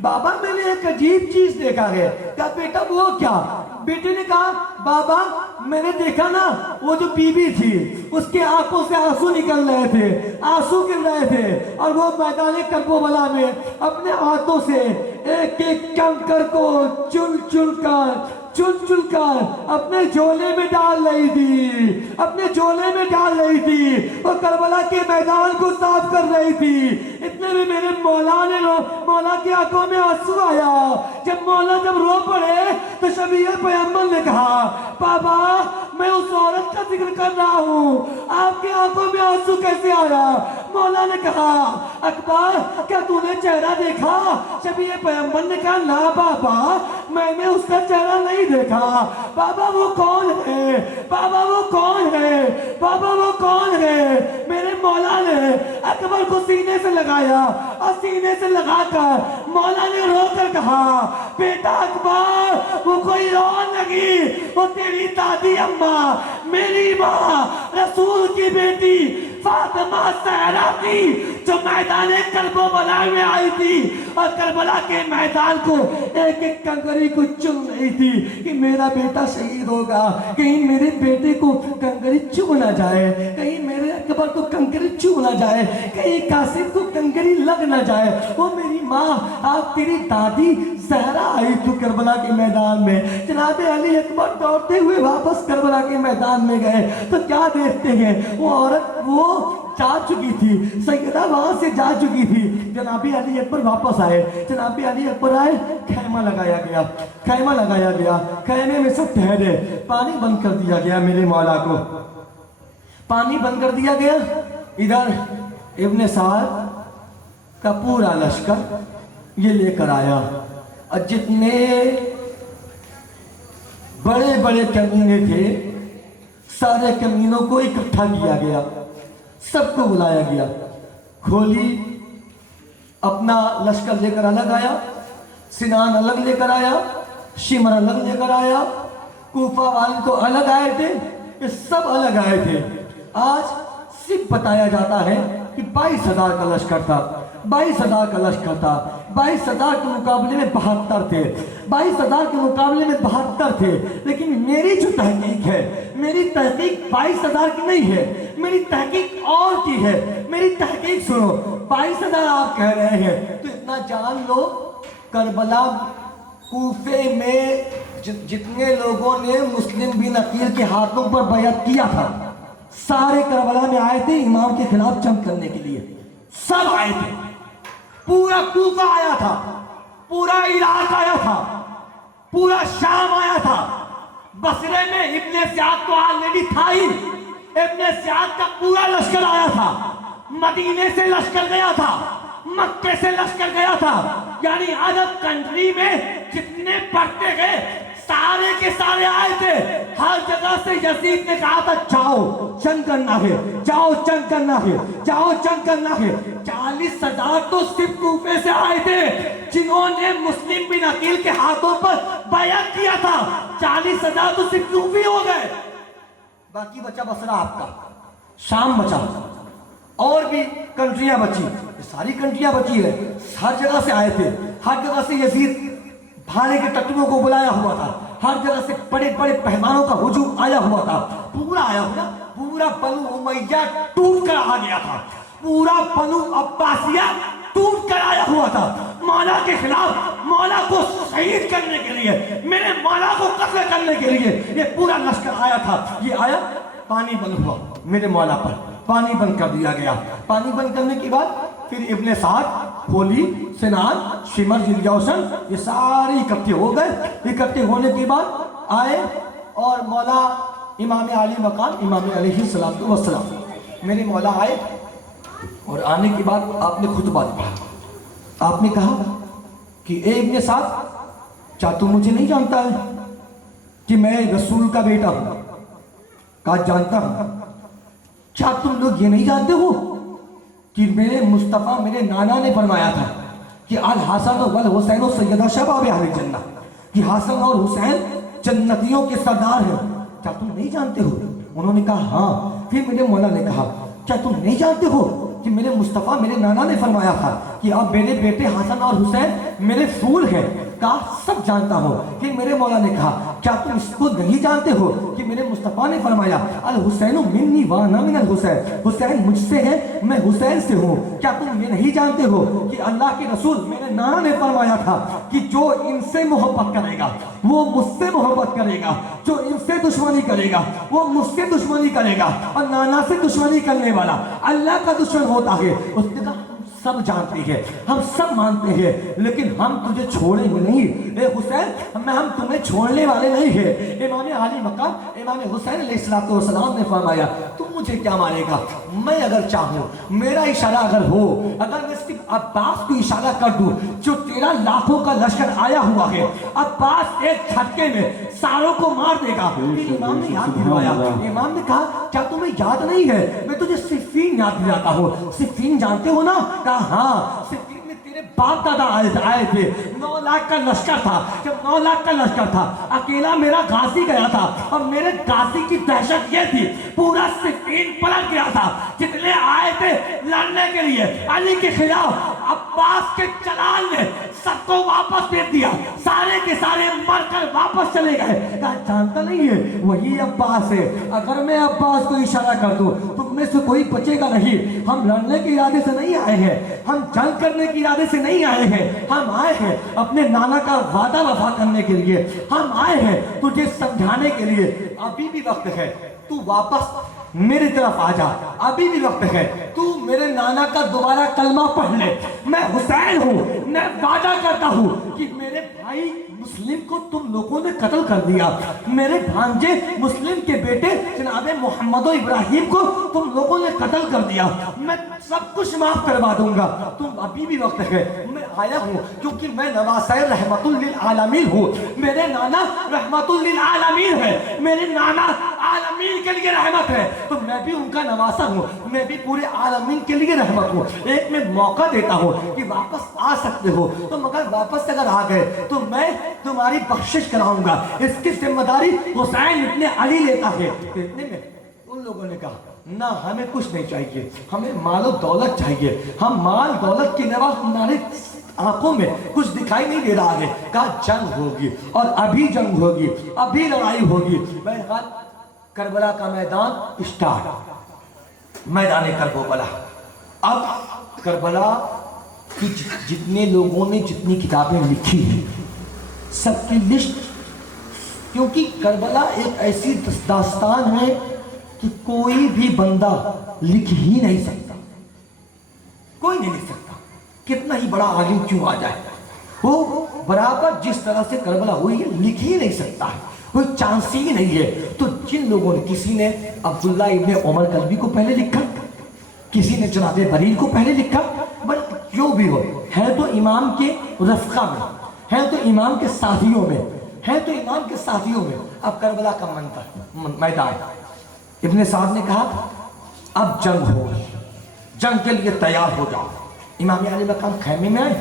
بابا میں نے ایک عجیب چیز دیکھا ہے. کہا بیٹا وہ کیا؟ بیٹے نے کہا بابا میں نے دیکھا نا وہ جو بی بی تھی اس کے آنکھوں سے آنسو نکل رہے تھے، آنسو گر رہے تھے، اور وہ میدان کرب و بلا میں اپنے ہاتھوں سے ایک ایک کنکر کو چن چن کر اپنے جھولے میں ڈال رہی تھی، اپنے جھولے میں ڈال رہی تھی، وہ کربلا کے میدان کو صاف کر رہی تھی. اتنے میں میرے مولا کی آنکھوں میں آنسو آیا. جب مولا رو پڑے تو شبیہ پیغمبر نے کہا بابا میں اس عورت کا ذکر کر رہا ہوں، آپ کی آنکھوں میں آنسو کیسے آیا؟ مولا نے کہا اکبر کیا تو نے چہرہ دیکھا؟ شبیہ پیغمبر نے کہا نا بابا میں نے اس کا چہرہ نہیں دیکھا. بابا وہ کون ہے؟ بابا وہ کون ہے؟ بابا وہ کون ہے؟ میرے مولا نے اکبر کو سینے سے لگایا اور سینے سے لگا کر مولا نے رو کر کہا بیٹا اکبر وہ کوئی اور نہیں، وہ تیری دادی اماں، میری ماں، رسول کی بیٹی فاطمہ زہرا تھی جو میدان کرب و بلا میں آئی تھی اور کربلا کے میدان کو ایک ایک کنکری کو چن رہی تھی کہ میرا بیٹا شہید ہوگا، کہیں میرے بیٹے کو کنکری چو نہ جائے، کہیں میرے اکبر کو کنکری چو نہ جائے، کہیں قاسم کو کنکری لگ نہ جائے. وہ میری ماں آپ تیری دادی زہرا آئی تو کربلا کے میدان میں. جناب علی اکبر دوڑتے ہوئے واپس کربلا کے میدان میں گئے تو کیا دیکھتے ہیں وہ عورت وہ جا چکی تھی، سیدہ وہاں سے جا چکی تھی. جناب علی اکبر واپس آئے. جناب علی اکبر آئے، خیمہ لگایا گیا، خیمہ لگایا گیا، خیمے میں سب ٹھہرے، پانی بند کر دیا گیا. میرے مولا کو پانی بند کر دیا گیا. ادھر ابن سعد کا پورا لشکر یہ لے کر آیا اور جتنے بڑے بڑے کمینے تھے سارے کمینوں کو اکٹھا کیا گیا، سب کو بلایا گیا. کھولی اپنا لشکر لے کر الگ آیا، سنان الگ لے کر آیا، شمر الگ لے کر آیا، کوفہ والے تو الگ آئے تھے، یہ سب الگ آئے تھے. آج صرف بتایا جاتا ہے کہ 22,000 کا لشکر تھا. 22,000 کا لشکر تھا، 22,000 کے مقابلے میں 72 تھے، 22,000 کے مقابلے میں 72 تھے، لیکن میری جو تحقیق ہے، میری تحقیق 22,000 کی نہیں ہے، میری تحقیق اور کی ہے۔ میری تحقیق سنو، 22,000 آپ کہہ رہے ہیں تو اتنا جان لو، کربلا کوفے میں جتنے لوگوں نے مسلم بن عقیل کے ہاتھوں پر بیعت کیا تھا، سارے کربلا میں آئے تھے امام کے خلاف جنگ کرنے کے لیے، سب آئے تھے، پورا کوفہ آیا تھا، پورا عراق آیا تھا، پورا شام آیا تھا، بصرے میں ابن سیاد تو آلریڈی تھا ہی، ابن سیاد کا پورا لشکر آیا تھا، مدینے سے لشکر گیا تھا، مکے سے لشکر گیا تھا، یعنی عرب کنٹری میں جتنے پڑھتے گئے سارے کے سارے آئے تھے۔ ہر جگہ سے یزید نے کہا تھا جاؤ جنگ کرنا ہے، جاؤ جنگ کرنا ہے، جاؤ جنگ کرنا ہے۔ 40,000 تو صرف کوفے سے آئے تھے جنہوں نے مسلم بن عقیل کے ہاتھوں پر بیعت کیا تھا، 40,000 تو صرف کوفی ہو گئے، باقی بچا بصرہ آپ کا، شام بچا، اور بھی کنٹریاں بچی، یہ ساری کنٹریاں بچی ہے، ہر جگہ سے آئے تھے، ہر جگہ سے یزید بھاڑے کے ٹٹووں کو بلایا ہوا تھا، ہر جگہ سے بڑے بڑے پہلوانوں کا ہجوم آیا ہوا تھا، پورا آیا ہوا، پورا بنو امیہ ٹوٹ کر آ گیا تھا، پورا بنو عباسیہ ٹوٹ کر آیا ہوا تھا، مولا کے خلاف، مولا کو شہید کرنے کے لیے، میرے مولا کو قتل کرنے کے لیے یہ پورا لشکر آیا تھا۔ یہ آیا، پانی بند ہوا میرے مولا پر، پانی بند کر دیا گیا، پانی بند کرنے کے بعد پھر ابن سعد، ہولی، سنان، شمر، جلیوشن، یہ سارے اکٹھے ہو گئے، اکٹھے ہونے کے بعد آئے اور مولا امام علی مقام، امام علیہ السلام، میرے مولا آئے، اور آنے کے بعد آپ نے خطبہ دیا، آپ نے کہا کہ اے ابن سعد، کیا تم مجھے نہیں جانتا ہے کہ میں رسول کا بیٹا ہوں؟ کہا جانتا ہوں۔ کیا تم لوگ یہ نہیں جانتے ہو کہ میرے مصطفیٰ، میرے نانا نے فرمایا تھا کہ الحسن والحسین سیدہ شباب اہل جنہ، کہ حسن اور حسین جنتیوں کے سردار ہیں، کیا تم نہیں جانتے ہو؟ انہوں نے کہا ہاں۔ پھر میرے مولا نے کہا کیا تم نہیں جانتے ہو کہ میرے مصطفیٰ، میرے نانا نے فرمایا تھا کہ اب میرے بیٹے حسن اور حسین میرے پھول ہیں؟ کہا سب جانتا ہوں۔ پھر میرے مولا نے کہا کیا تم اس کو نہیں جانتے ہو کہ میرے مصطفیٰ نے فرمایا الحسین منی وانا من الحسین، حسین مجھ سے ہے، میں حسین سے ہوں؟ کیا تم یہ نہیں جانتے ہو کہ اللہ کے رسول میرے نانا نے فرمایا تھا کہ جو ان سے محبت کرے گا وہ مجھ سے محبت کرے گا، جو ان سے دشمنی کرے گا وہ مجھ سے دشمنی کرے گا، اور نانا سے دشمنی کرنے والا اللہ کا دشمن ہوتا ہے۔ اس نے کہا سب جانتے ہیں، ہم سب مانتے ہیں، لیکن ہم تجھے چھوڑیں گے نہیں اے حسین، ہم تمہیں چھوڑنے والے نہیں ہیں۔ امام علی مقام امام حسین علیہ السلام نے فرمایا تم مجھے کیا مانے گا؟ میں اگر چاہوں، میرا اشارہ اگر ہو، اگر میں صرف عباس کو اشارہ کر دوں، جو 13 لاکھوں کا لشکر آیا ہوا ہے، عباس ایک جھٹکے میں ساروں کو مار دے گا۔ پھر امام نے یاد دلوایا، امام نے کہا کیا تمہیں یاد نہیں ہے؟ میں تجھے صفین یاد دلاتا ہوں، صفین جانتے ہو نا؟ کہا ہاں، صفین میں تیرے باپ دادا آئے تھے، 9 لاکھ کا لشکر تھا، جب 9 لاکھ کا لشکر تھا، اکیلا میرا غازی گیا تھا، اور میرے غازی کی دہشت یہ تھی پورا صفین پلٹ گیا تھا، جتنے آئے تھے لڑنے کے لیے علی کے خلاف، عباس کے چلال نے سب کو واپس بھیج دیا، سارے کے سارے مر کر واپس چلے گئے۔ کہا جانتا نہیں ہے وہی عباس ہے، اگر میں عباس کو اشارہ کر دوں تم میں سے کوئی بچے گا نہیں۔ ہم لڑنے کے ارادے سے نہیں آئے ہیں، ہم جنگ کرنے کے ارادے سے نہیں آئے ہیں، ہم آئے ہیں اپنے نانا کا وعدہ وفا کرنے کے لیے، ہم آئے ہیں تجھے سمجھانے کے لیے۔ ابھی بھی وقت ہے، تو واپس میری طرف آ جا، ابھی بھی وقت ہے، تو میرے نانا کا دوبارہ کلمہ پڑھ لے۔ میں حسین ہوں، میں وعدہ کرتا ہوں کہ میرے بھائی مسلم کو تم لوگوں نے قتل کر دیا، میرے بھانجے مسلم کے بیٹے جناب محمد و ابراہیم کو تم لوگوں نے قتل کر دیا، میں سب کچھ معاف کروا دوں گا، تم ابھی بھی وقت ہے۔ میں آیا ہوں کیونکہ میں نواسۂ رحمت للعالمین ہوں، میرے نانا رحمت للعالمین ہے، میرے نانا عالمین کے لیے رحمت ہے، تو میں بھی ان کا نواسا ہوں، میں بھی پورے عالمین کے لیے رحمت ہوں۔ ایک میں موقع دیتا ہوں کہ واپس آ سکتے ہو، تو مگر واپس اگر آ گئے تو میں تمہاری بخشش کراؤں گا، اس کی ذمہ داری حسین ابن علی لیتا ہے۔ اتنے میں ان لوگوں نے کہا نہ ہمیں کچھ نہیں چاہیے، ہمیں مال و دولت چاہیے، ہم مال دولت کے علاوہ ہمارے آنکھوں میں کچھ دکھائی نہیں دے رہا ہے۔ کہا جنگ ہوگی اور ابھی جنگ ہوگی، ابھی لڑائی ہوگی۔ بہرحال کربلا کا میدان اسٹارٹ، میدان کربلا۔ اب کربلا کی جتنے لوگوں نے جتنی کتابیں لکھی ہیں سب کی لسٹ، کیونکہ کربلا ایک ایسی داستان ہے کہ کوئی بھی بندہ لکھ ہی نہیں سکتا، کوئی نہیں لکھ سکتا، کتنا ہی بڑا عالم کیوں آ جائے، وہ برابر جس طرح سے کربلا ہوئی ہے لکھ ہی نہیں سکتا ہے، کوئی چانس ہی نہیں ہے۔ تو جن لوگوں نے، کسی نے عبداللہ ابن عمر کلبی کو پہلے لکھا، کسی نے جناب بریر کو پہلے لکھا، بٹ جو بھی ہو، ہے تو امام کے رفقہ میں، ہے تو امام کے ساتھیوں میں، ہے تو امام کے ساتھیوں میں۔ اب کربلا کا میدان، ابن سعد نے کہا اب جنگ ہو، جنگ کے لیے تیار ہو جاؤ۔ امام علی مقام خیمے میں آئے،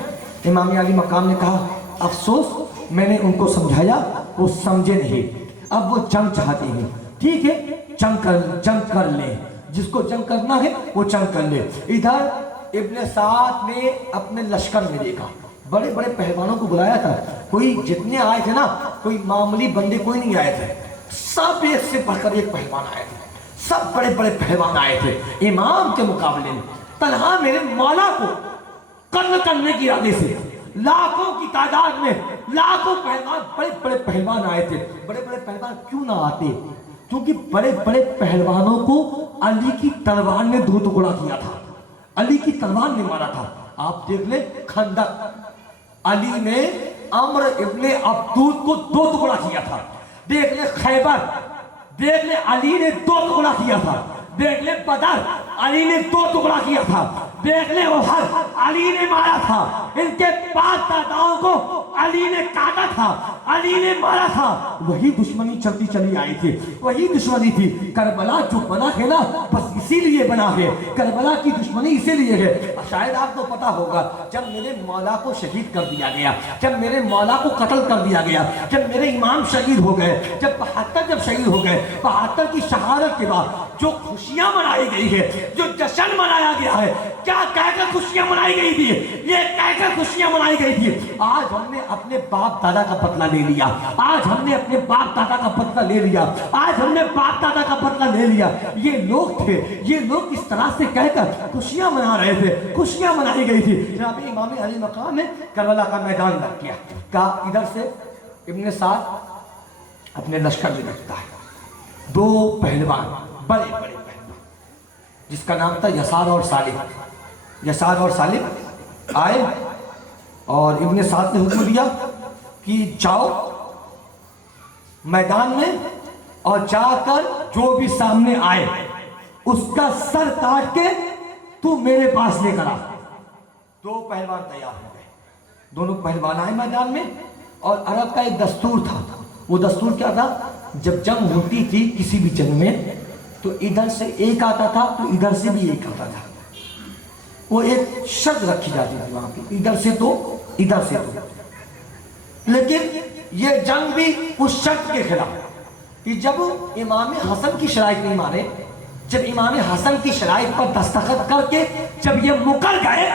امام علی مقام نے کہا افسوس میں نے ان کو سمجھایا وہ سمجھے نہیں، اب وہ جنگ چاہتے ہیں، ٹھیک ہے جنگ کر لیں، جس کو جنگ کرنا ہے وہ جنگ کر لے۔ ادھر ابن سعد نے اپنے لشکر میں دیکھا، بڑے بڑے پہلوانوں کو بلایا تھا، کوئی جتنے آئے تھے نا، کوئی معمولی بندے کوئی نہیں آئے تھے، سب ایک سے بڑھ کر ایک پہلوان آئے تھے، سب بڑے بڑے پہلوان آئے تھے امام کے مقابلے میں۔ تنہا میرے مولا کو قتل کرنے کی ارادے سے لاکھوں کی تعداد میں لاکھوں پہلوان، بڑے بڑے پہلوان آئے تھے۔ بڑے بڑے پہلوان کیوں نہ آتے؟ کیونکہ بڑے بڑے پہلوانوں کو علی کی تلوار نے دو ٹکڑا کیا تھا، علی کی تلوار نے مارا تھا۔ آپ دیکھ لیں خندق، علی نے عمر ابن عبدود کو دو ٹکڑا کیا تھا۔ دیکھ لیں خیبر، دیکھ لیں علی نے دو ٹکڑا کیا تھا۔ دیکھ لیں بدر، علی نے دو ٹکڑا کیا تھا۔ دیکھ لیں احد، علی نے مارا تھا۔ ان کے 5 داداؤں کو علی نے کاٹا تھا، علی نے مارا تھا۔ وہی دشمنی چلتی چلی آئی تھی، وہی دشمنی تھی۔ کربلا جو بنا ہے نا، بس اسی لیے بنا ہے، کربلا کی دشمنی اسی لیے ہے۔ شاید آپ کو پتا ہوگا جب میرے مولا کو شہید کر دیا گیا، جب میرے مولا کو قتل کر دیا گیا، جب میرے امام شہید ہو گئے، جب 72 جب شہید ہو گئے، 72 کی شہادت کے بعد جو خوشیاں منائی گئی ہے، جو جشن منایا گیا ہے، کیا کہہ کر خوشیاں منائی گئی تھی؟ یہ کہہ کر خوشیاں منائی گئی تھی آج ہم نے اپنے باپ دادا کا بدلہ لے لیا، آج ہم نے اپنے باپ دادا کا بدلہ لے لیا، آج ہم نے باپ دادا کا بدلہ لے لیا۔ یہ لوگ تھے، یہ لوگ اس طرح سے کہہ کر خوشیاں منا رہے تھے، خوشیاں منائی گئی تھی۔ جناب امام علی مقام میں کربلا کا میدان لگ گیا۔ کہا ادھر سے ابن سعد اپنے لشکر میں رکھتا ہے، 2 پہلوان، بڑے بڑے پہلوان، جس کا نام تھا یسار اور سالم۔ یسار اور سالم آئے اور ابن سعد نے حکم دیا کہ جاؤ میدان میں اور جا کر جو بھی سامنے آئے اس کا سر کاٹ کے تو میرے پاس لے کر آ۔ 2 پہلوان تیار ہو گئے، دونوں پہلوان آئے میدان میں۔ اور عرب کا ایک دستور تھا، وہ دستور کیا تھا؟ جب جنگ ہوتی تھی کسی بھی جنگ میں تو ادھر سے ایک آتا تھا تو ادھر سے بھی ایک آتا تھا، وہ ایک شرط رکھی جاتی تھی وہاں پہ، ادھر سے تو ادھر سے تو۔ لیکن یہ جنگ بھی اس شرط کے خلاف کہ جب امام حسن کی شرائط نہیں مانے، جب امام حسن کی شرائط پر دستخط کر کے جب یہ مکر گئے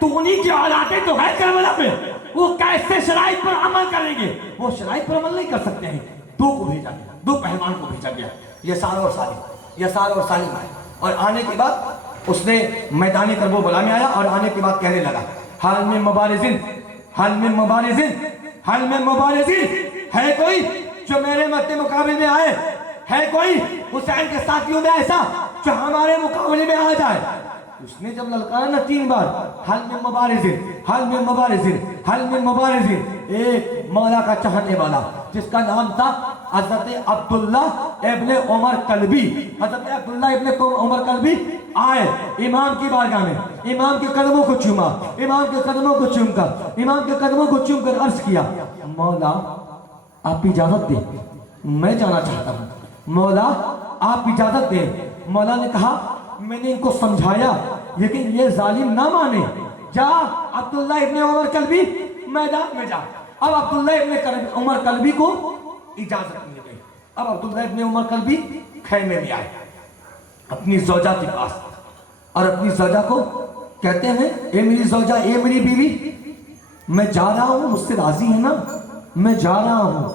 تو انہی کی اولادیں تو ہے کربلا میں، وہ کیسے شرائط پر عمل کریں گے؟ وہ شرائط پر عمل نہیں کر سکتے ہیں۔ 2 کو بھیجا گیا، 2 پہلوان کو بھیجا گیا، یسار اور سالم، یسار اور سالم آئے۔ اور آنے کے بعد اس نے میدانی کربلا میں آیا اور آنے کے بعد کہنے لگا حال میں مبارزین، حال میں مبارزین، حال میں مبارزین، ہے کوئی جو میرے مد مقابل میں آئے؟ ہے کوئی حسین کے ساتھیوں میں ایسا جو ہمارے مقابلے میں آ جائے؟ اس نے جب للکارا نا 3 بار، حل میں مبارزین، حل میں مبارزین، حل میں مبارزین، ایک مولا کا چاہنے والا جس کا نام تھا حضرت عبداللہ ابن عمر کلبی، حضرت عبداللہ ابن عمر کلبی آئے امام کی بارگاہ میں، امام کے قدموں کو چوما، امام کے قدموں کو چوم کر، امام کے قدموں کو چوم کر عرض کیا مولا آپ اجازت دیں، میں جانا چاہتا ہوں، مولا آپ اجازت دیں۔ مولا نے کہا میں نے ان کو سمجھایا لیکن یہ ظالم نہ مانے، جا عبداللہ ابن عمر کلبی میدان میں جا۔ اب عبداللہ ابن عمر کلبی کو اجازت مل گئی، اب عبداللہ ابن عمر کلبی خیمے میں آئے، اپنی زوجہ کے پاس اور اپنی زوجہ کو کہتے ہیں اے میری زوجہ، اے میری بیوی، میں جا رہا ہوں، مجھ سے راضی ہے نا؟ میں جا رہا ہوں،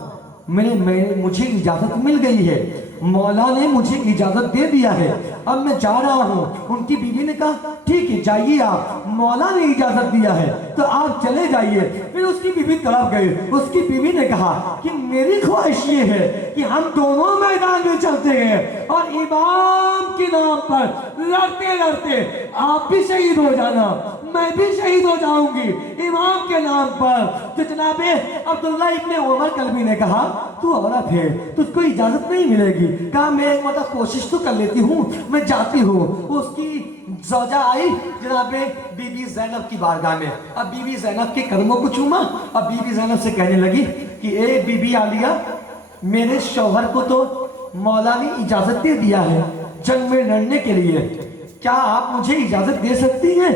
مجھے اجازت مل گئی ہے، مولا نے مجھے اجازت دے دیا ہے، اب میں جا رہا ہوں۔ ان کی بیوی نے کہا ٹھیک ہے جائیے آپ، مولا نے اجازت دیا ہے تو آپ چلے جائیے۔ پھر اس کی بیوی تڑپ گئی، اس کی بیوی نے کہا کہ میری خواہش یہ ہے کہ ہم دونوں میدان میں چلتے ہیں اور امام کے نام پر لڑتے لڑتے آپ بھی شہید ہو جانا، میں بھی شہید ہو جاؤں گی امام کے نام پر۔ تو جناب عبداللہ ابن عمر کلبی نے کہا تو عورت ہے، تجھ کو اجازت نہیں ملے گی۔ کہا میں ایک مرتبہ کوشش تو کر لیتی ہوں، میں جاتی ہوں۔ اس کی زوجہ آئی جناب بی بی زینب کی بارگاہ میں، اب بی بی زینب کے قدموں کو چوما، اب بی بی زینب سے کہنے لگی کہ اے بی بی عالیہ، میرے شوہر کو تو مولا نے اجازت دے دیا ہے جنگ میں لڑنے کے لیے، کیا آپ مجھے اجازت دے سکتی ہیں؟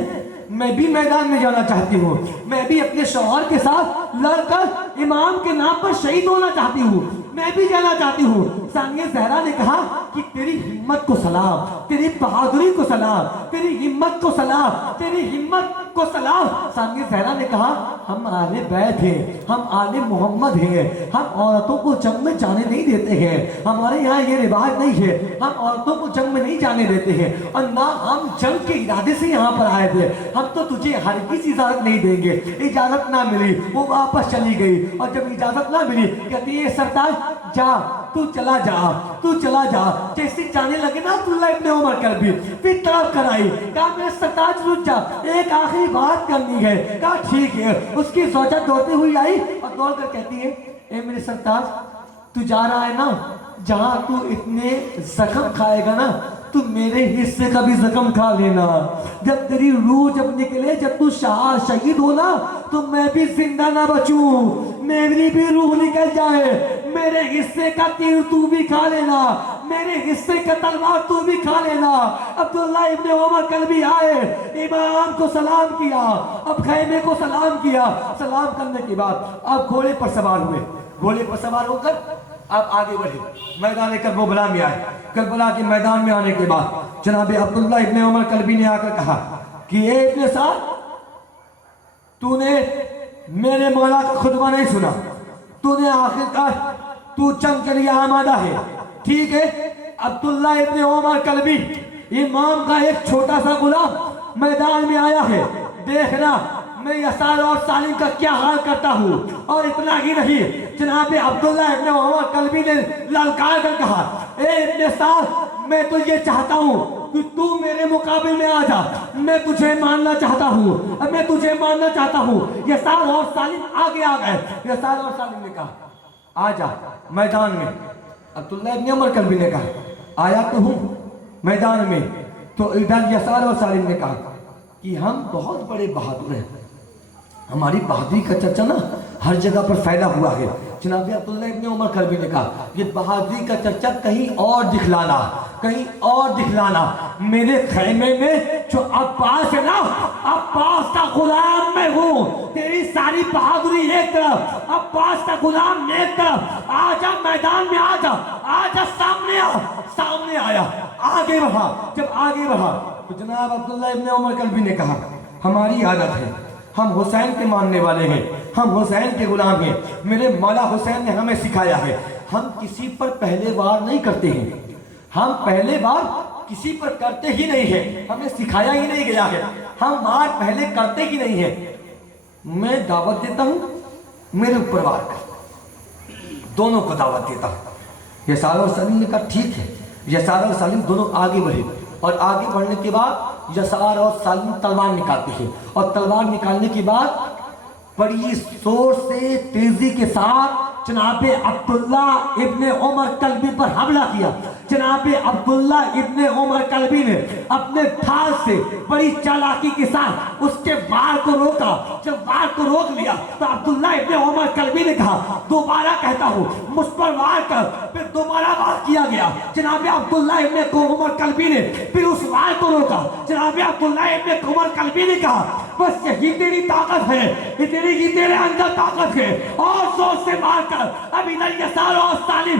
میں بھی میدان میں جانا چاہتی ہوں، میں بھی اپنے شوہر کے ساتھ لڑ کر امام کے نام پر شہید ہونا چاہتی ہوں، میں بھی جانا چاہتی ہوں۔ ثانیہ زہرا نے کہا کہ تیری ہمت کو سلام، تیری بہادری کو سلام، تیری ہمت کو سلام، تیری ہمت کو سلام۔ ثانیہ زہرا نے کہا ہم آل بیت ہیں، ہم آل محمد ہیں، ہم عورتوں کو جنگ میں جانے نہیں دیتے ہیں، ہمارے یہاں یہ رواج نہیں ہے، ہم عورتوں کو جنگ میں نہیں جانے دیتے ہیں، اور نہ ہم جنگ کے ارادے سے یہاں پر آئے تھے، ہم تو تجھے ہرگز اجازت نہیں دیں گے۔ اجازت نہ ملی، وہ واپس چلی گئی، اور جب اجازت نہ ملی کہتی ہے سردار جا، تو چلا جا، تو چلا جا۔ جیسے جانے لگے نا عبداللہ ابن عمر کلبی، پھر طرف کر آئی، کہا میرے سردار رک جا، ایک آخری بات کرنی ہے۔ کہا ٹھیک ہے۔ اس کی زوجہ دوڑتے ہوئی آئی اور دوڑ کر کہتی ہے اے میرے سردار، تو جا رہا ہے نا، جہاں تو اتنے زخم کھائے گا نا، تو میرے حصے کا بھی زخم کھا لینا۔ جب تیری روح جب نکلے، جب تو شہید ہونا، تو میں بھی زندہ نہ بچوں، میری بھی روح نکل جائے، میرے حصے کا تیر تو بھی کھا لینا، میرے حصے کا تلوار تو بھی کھا لینا۔ عبداللہ ابن عمر کلبی آئے، امام کو سلام کیا، اب خیمے کو سلام کیا، سلام کرنے کے بعد اب گھوڑے پر سوار ہوئے، گھوڑے پر سوار ہو کر اب آگے بڑھے، میدان کربلا میں آئے۔ کربلا کے میدان میں آنے کے بعد جناب عبداللہ ابن عمر کلبی نے آ کر کہا کہ اے ابن سعد، تو نے میرے مولا کا خطبہ نہیں سنا، تو نے آخر کار تو جنگ کے لیے آمادہ ہے، ٹھیک ہے۔ عبداللہ ابن عمر کلبی امام کا ایک چھوٹا سا غلام میدان میں آیا ہے، دیکھنا میں یسار اور سالم کا کیا حال کرتا ہوں۔ اور اتنا ہی نہیں، جناب عبداللہ ابن عمر کلبی نے للکار کر کہا اے ابن سعد، میں تو یہ چاہتا ہوں کہ تو میرے مقابل میں آ جا، میں تجھے ماننا چاہتا ہوں، میں تجھے ماننا چاہتا ہوں۔ یسار اور سالم آگے آ گئے، یسار اور سالم نے کہا آ جا میدان میں۔ عبداللہ ابن عمر کلبی نے کہا آیا تو ہوں میدان میں۔ تو ادھر یسار اور سالم نے کہا کہ ہم بہت بڑے بہادر ہیں، ہماری بہادری کا چرچا نا ہر جگہ پر پھیلا ہوا ہے۔ جناب عبداللہ ابن عمر کلبی نے کہا یہ بہادری کا چرچا کہیں اور دکھلانا، کہیں اور دکھلانا۔ میرے خیمے میں جو عباس ہے نا، عباس کا غلام میں ہوں، تیری ساری بہادری ایک طرف، عباس کا غلام ایک طرف، آ جا میدان میں، آ جا، آ جا سامنے آ۔ سامنے آیا، آگے بڑھا، جب آگے بڑھا تو جناب عبداللہ ابن عمر کلبی نے کہا ہماری عادت ہے، ہم حسین کے ماننے والے ہیں، ہم حسین کے غلام ہیں، میرے مولا حسین نے ہمیں سکھایا ہے، ہم کسی پر پہلے وار نہیں کرتے ہیں، ہم پہلے وار کسی پر کرتے ہی نہیں ہیں، ہمیں سکھایا ہی نہیں گیا ہے، ہم وار پہلے کرتے ہی نہیں ہیں۔ میں دعوت دیتا ہوں میرے اوپر وار کر، دونوں کو دعوت دیتا ہوں۔ یسار اور سالم نے کہا ٹھیک ہے۔ یسار اور سالم دونوں آگے بڑھے، اور آگے بڑھنے کے بعد یسار اور سالم تلوار نکالتے ہیں، اور تلوار نکالنے کے بعد بڑی زور سے تیزی کے ساتھ جناب عبداللہ ابن عمر کلبی پر حملہ کیا۔ جناب عبداللہ ابن عمر کلبی نے اپنے ڈھال سے بڑی چالاکی کے ساتھ اس کے وار کو روکا۔ جب وار کو روک لیا تو عبداللہ ابن عمر کلبی نے کہا دوبارہ کہتا ہوں مجھ پر وار کر۔ پھر دوبارہ وار کیا گیا۔ جناب عبداللہ ابن عمر کلبی نے پھر اس وار کو روکا۔ جناب عبداللہ ابن عمر کلبی نے کہا بس یہی تیری طاقت ہے، یہ تیرے اندر طاقت ہے، اور زور سے مار کر۔ اب ادھر یسار اور سالم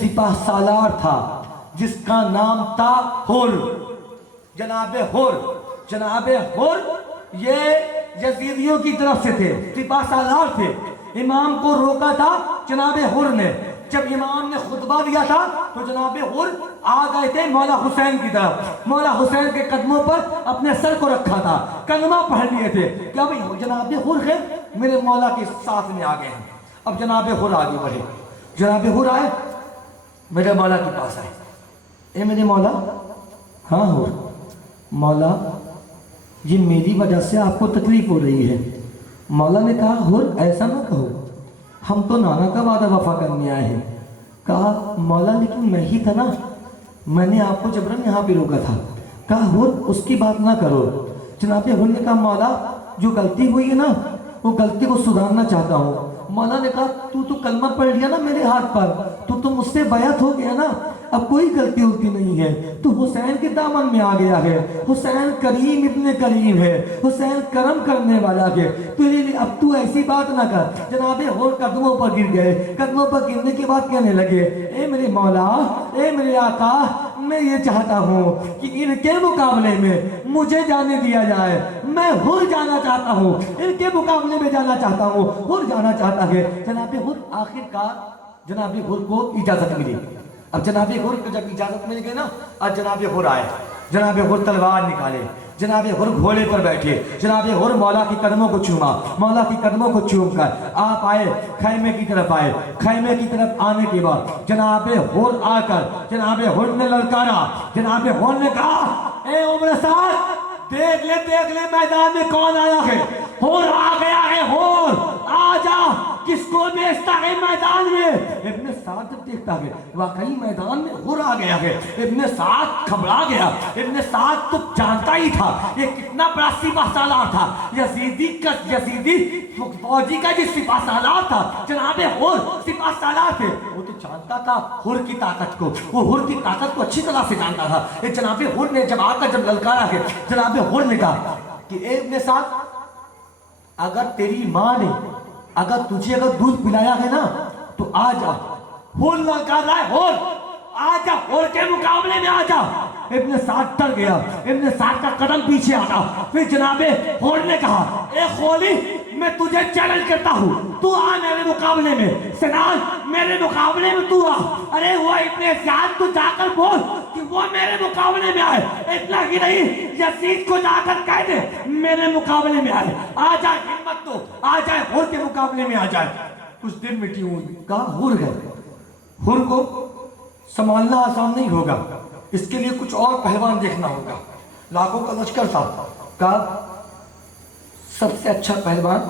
سپاہ سالار تھا جس کا نام تھا حر، جناب حر۔ جناب حر یہ یزیدیوں کی طرف سے تھے، سپاہ سالار تھے۔ امام کو روکا تھا جناب حر نے۔ جب امام نے خطبہ دیا تھا تو جناب حر آ گئے تھے مولا حسین کی طرف، مولا حسین کے قدموں پر اپنے سر کو رکھا تھا، کلمہ پڑھ لیے تھے کہ اب جناب حر ہے میرے مولا کے ساتھ میں آ گئے ہیں۔ اب جناب حر آگے بڑھے، جناب حر آئے میرے مولا کے پاس آئے، اے میرے مولا۔ ہاں حر، مولا یہ میری وجہ سے آپ کو تکلیف ہو رہی ہے۔ مولا نے کہا حر ایسا نہ کہو، ہم تو نانا کا وعدہ وفا کرنے آئے ہیں۔ کہا مولا لیکن میں ہی تھا نا، میں نے آپ کو جبرن یہاں پہ روکا تھا۔ کہا حر اس کی بات نہ کرو۔ جناب حر نے کہا مولا جو غلطی ہوئی ہے نا وہ غلطی کو سدھارنا چاہتا ہوں۔ مولا نے کہا تو کلمہ پڑھ لیا نا میرے ہاتھ پر، تو مجھ سے بیعت ہو گیا نا، اب کوئی غلطی ہوتی نہیں ہے، تو حسین کے دامن میں آ گیا ہے۔ حسین کریم ابن کریم ہے، حسین کرم کرنے والا ہے، تو اب تو ایسی بات نہ کر۔ جناب حر قدموں پر گر گئے، قدموں پر گرنے کے بعد کہنے لگے اے میرے مولا، اے میرے آقا، میں یہ چاہتا ہوں کہ ان کے مقابلے میں مجھے جانے دیا جائے، میں حر جانا چاہتا ہوں، ان کے مقابلے میں جانا چاہتا ہوں، حر جانا چاہتا ہے۔ جناب حر آخر کار جناب حر کو اجازت ملی۔ اب جناب حر کو جب اجازت مل گئی نا، اب جناب حر آئے، جناب حر تلوار نکالے، جناب حر گھوڑے پر بیٹھے، جناب حر مولا کی قدموں کو چوما، مولا کی قدموں کو چوم کر آپ آئے خیمے کی طرف آئے۔ خیمے کی طرف آنے کے بعد جناب حر آ کر جناب حر نے للکارا، جناب حر نے کہا اے عمر سعد دیکھ لے میدان میں کون آیا ہے، حر آ گیا ہے، حر آ جا، کس کو بیچتا ہے میدان میں۔ ابن سعد جب دیکھتا ہے واقعی میدان میں حر آ گیا ہے، ابن سعد گھبرا گیا۔ ابن سعد تو جانتا ہی تھا یہ کتنا بڑا سپاہ سالار تھا، یزیدی فوجی کا جو سپاہ سالار تھا، جناب حر سپاہ سالار تھے، وہ تو جانتا تھا حر کی طاقت کو، وہ حر کی طاقت کو اچھی طرح سے جانتا تھا۔ جناب حر نے جب آ کر جب للکارا ہے، جناب حر نے کہا کہ اے ابن سعد اگر تیری ماں نے اگر تجھے دودھ پلایا ہے نا تو آ جا۔ حر للکار رہا ہے، حر آ جا، حر کے مقابلے میں آ جا۔ ابن سعد ڈر گیا، ابن سعد کا قدم پیچھے آتا۔ پھر جناب حر نے کہا اے خولی میں تجھے چیلنج کرتا ہوں، تو آ میرے مقابلے میں، سنان میرے مقابلے میں تو آ۔ ارے وہ ابن سعد تو جا کر بول کہ وہ میرے مقابلے میں آئے، اتنا ہی نہیں یزید کو جا کر کہہ دے میرے مقابلے میں آئے، آ جائے، ہمت تو آ جائے، حر کے مقابلے میں آ جائے۔ کچھ دن میں کیوں کہا حر ہے، حر کو سنبھالنا آسان نہیں ہوگا، اس کے لیے کچھ اور پہلوان دیکھنا ہوگا۔ لاکھوں کا لشکر تھا، کہا سب سے اچھا پہلوان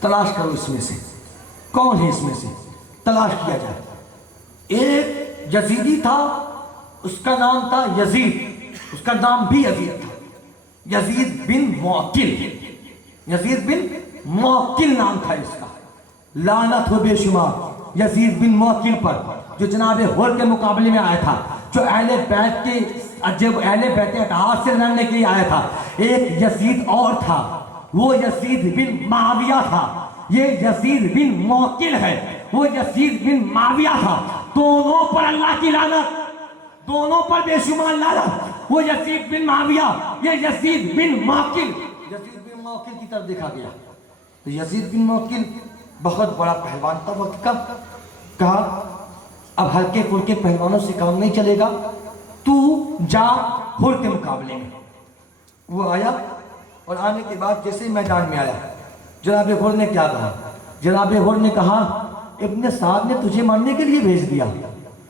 تلاش کرو، اس میں سے کون ہے، اس میں سے تلاش کیا جائے۔ ایک یزیدی تھا، اس کا نام تھا یزید، اس کا نام بھی یزید تھا، یزید بن معقل، یزید بن معقل نام تھا اس کا۔ لعنت ہو بے شمار یزید بن معقل پر، جو جناب حر کے مقابلے میں آیا تھا، جو اہل بیت کے جب اہل بیت اتحاد سے لڑنے کے لیے آیا تھا۔ ایک یزید اور تھا، وہ یزید بن معاویہ تھا، یہ یزید بن معقل ہے، وہ یزید بن معاویہ تھا۔ دونوں پر اللہ کی لعنت، دونوں پر بے شمار لعنت، وہ یزید بن معاویہ، یہ یزید بن معقل۔ یزید بن معقل کی طرف دیکھا گیا تو یزید بن معقل بہت بڑا پہلوان تھا وقت کا۔ کہا اب ہلکے پھلکے پہلوانوں سے کام نہیں چلے گا، تو جا حر کے مقابلے میں۔ وہ آیا اور آنے کے بعد جیسے میدان میں آیا، جناب حر نے کیا کہا؟ جناب حر نے کہا ابن سعد نے تجھے مارنے کے لیے بھیج دیا۔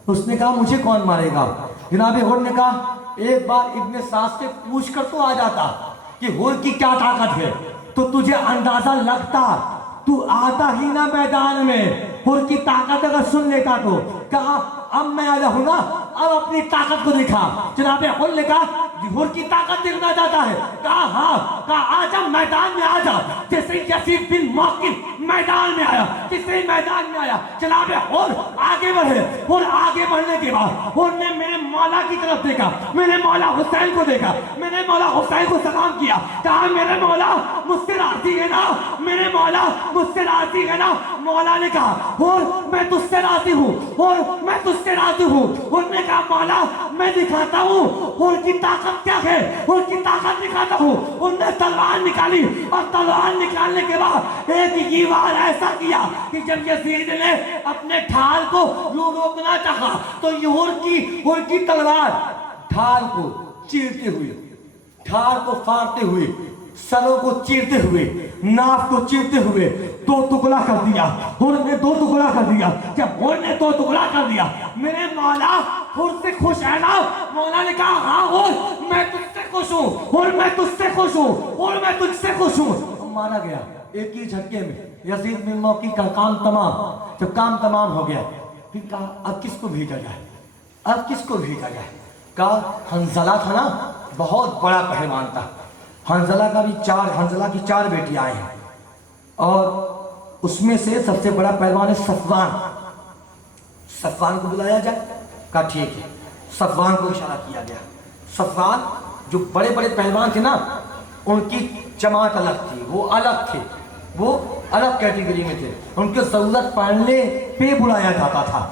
اس نے کہا مجھے کون مارے گا؟ جناب حر نے کہا ایک بار ابن سعد سے پوچھ کر تو آ جاتا کہ حر کی کیا طاقت ہے، تو تجھے اندازہ لگتا، تو آتا ہی نہ میدان میں، حر کی طاقت اگر سن لیتا تو۔ کہا اب میں آیا ہوں نا, اب اپنی طاقت کو دیکھا. جناب حر نے کہا حر کی طاقت دیکھنا چاہتا ہے. کہا ہاں, کہا آجا میدان میں آجا. جیسے یزید بن موقف میدان میں آیا, جیسے میدان میں آیا جناب حر آگے بڑھے. اور آگے بڑھنے کے بعد حر نے میرے مولا کی طرف دیکھا, میرے مولا حسین کو دیکھا, میرے مولا حسین کو سلام کیا. کہا میرے مولا مجھ سے راضی ہے نا, میرے مولا مجھ سے راضی ہے نا. مولا نے کہا حر میں تجھ سے راضی ہوں, حر میں تجھ سے راضی ہوں. حر نے کہا مولا میں دکھاتا ہوں حر کی طاقت کیا ہے, حر کی طاقت دکھاتا ہوں. انہوں نے تلوار نکالی اور تلوار نکالنے کے بعد ایک ہی بار ایسا کیا کہ جب یزید نے اپنے ڈھال کو یوں روکنا چاہا تو یہ حر کی تلوار ڈھال کو چیرتے ہوئے, ڈھال کو پھاڑتے ہوئے, سروں کو چیرتے ہوئے, ناف کو چیرتے ہوئے دو ٹکڑا کر دیا. حر نے دو ٹکڑا کر دیا. جب حر نے دو ٹکڑا کر دیا, میرے مولا حر سے خوش ہے نا. مولا نے کہا ہاں حر میں تجھ سے خوش ہوں, حر میں تجھ سے خوش ہوں, حر میں تجھ سے خوش ہوں. مارا گیا ایک ہی جھٹکے میں. یزید بن موقف کا کام تمام. جب کام تمام ہو گیا پھر کہا اب کس کو بھیجا جائے, اب کس کو بھیجا جائے. کہا حنظلہ تھا نا, بہت بڑا پہلوان تھا. حنظلہ کی 4 بیٹیاں آئے ہیں اور اس میں سے سب سے بڑا پہلوان ہے صفوان. صفوان کو بلایا جائے. کہا ٹھیک ہے. صفوان کو اشارہ کیا گیا. صفوان جو بڑے بڑے پہلوان تھے نا ان کی جماعت الگ تھی, وہ الگ تھے, وہ الگ کیٹیگری میں تھے, ان کے ضرورت پڑنے پہ بلایا جاتا تھا.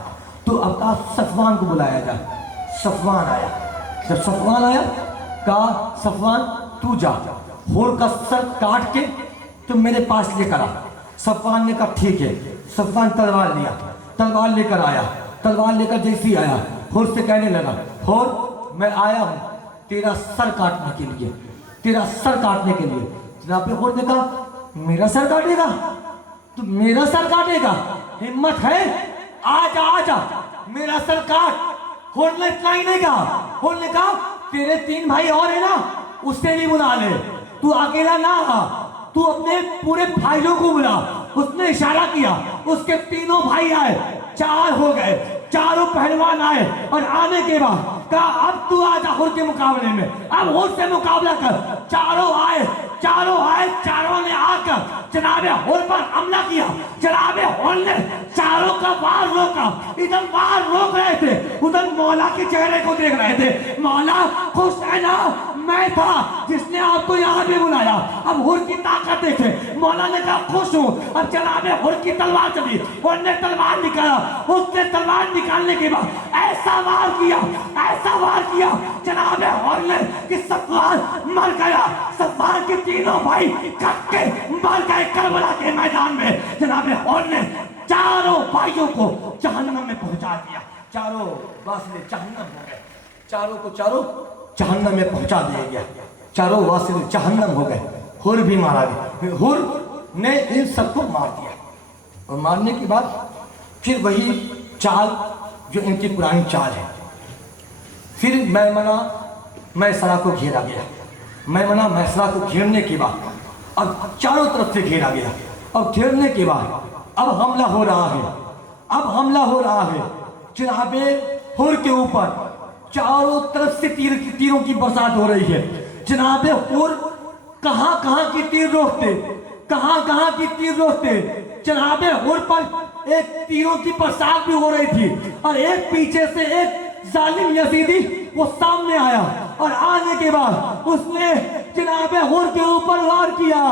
تو اب کہا صفوان کو بلایا جائے. صفوان آیا. جب صفوان آیا کہا صفوان تو جا, حر کا سر کاٹ کے تم میرے پاس لے کر آ. صفوان نے کہا ٹھیک ہے. صفوان تلوار لیا, تلوار لے کر آیا. تلوار لے کر جیسی آیا حر سے کہنے لگا حر میں آیا ہوں تیرا سر کاٹنے کے لیے, تیرا سر کاٹنے کے لیے. جناب حر نے کہا میرا سر کاٹے گا, تو میرا سر کاٹے گا, ہمت ہے آجا آجا میرا سر کاٹ. حر نے اتنا ہی نہیں کہا, حر نے کہا تیرے 3 بھائی اور ہیں نا اس سے بھی بلا لے, تو اکیلا نہ آ, تو اپنے پورے بھائیوں کو بلا. اس نے اشارہ کیا, اس کے 3 بھائی آئے, 4 ہو گئے, 4 پہلوان آئے. اور آنے کے بعد کہا اب تو آجا حر کے مقابلے میں, اب حر سے مقابلہ کر. 4 آئے, 4 نے آ کر جناب حر پر حملہ کیا. جناب حر نے 4 کا وار روکا. ادھر وار روک رہے تھے, ادھر مولا کے چہرے کو دیکھ رہے تھے. مولا خوش ہے نا, میں تھا جس نے آپ کو یہاں پہ بلایا. اب حر کی طاقت دیکھے. مولا نے کہا خوش ہوں. اب جناب حر کی تلوار چلی, حر نے تلوار نکالا. اس نے تلوار نکالنے کے بعد ایسا وار کیا, ایسا وار کیا جناب حر نے کہ صفوان مر گیا. صفوان کے 3 بھائی کٹ کے مر گئے کربلا کے میدان میں. جناب حر نے 4 بھائیوں کو جہنم میں پہنچا دیا. 4 واصل جہنم ہو گئے. 4 کو جہنم میں پہنچا دیا گیا. 4 واصل جہنم ہو گئے. حر بھی مارا گیا. حر نے ان سب کو مار دیا. اور مارنے کے بعد پھر وہی چال جو ان کی پرانی چال ہے. پھر میسرہ کو گھیرا گیا. میسرہ کو گھیرنے کے بعد اب چاروں طرف سے گھیرا گیا. اب گھیرنے کے بعد اب حملہ ہو رہا ہے. اب حملہ ہو رہا ہے. جناب حر کے اوپر چاروں طرف سے تیروں کی برسات ہو رہی ہے. جناب حر کہاں کہاں کی تیر روکتے, کہاں کہاں کی تیر روکتے. جناب حر پر ایک تیروں کی برسات بھی ہو رہی تھی. اور ایک پیچھے سے ایک ظالم یزیدی وہ سامنے آیا. اور آنے کے بعد اس نے جناب حر کے اوپر وار کیا,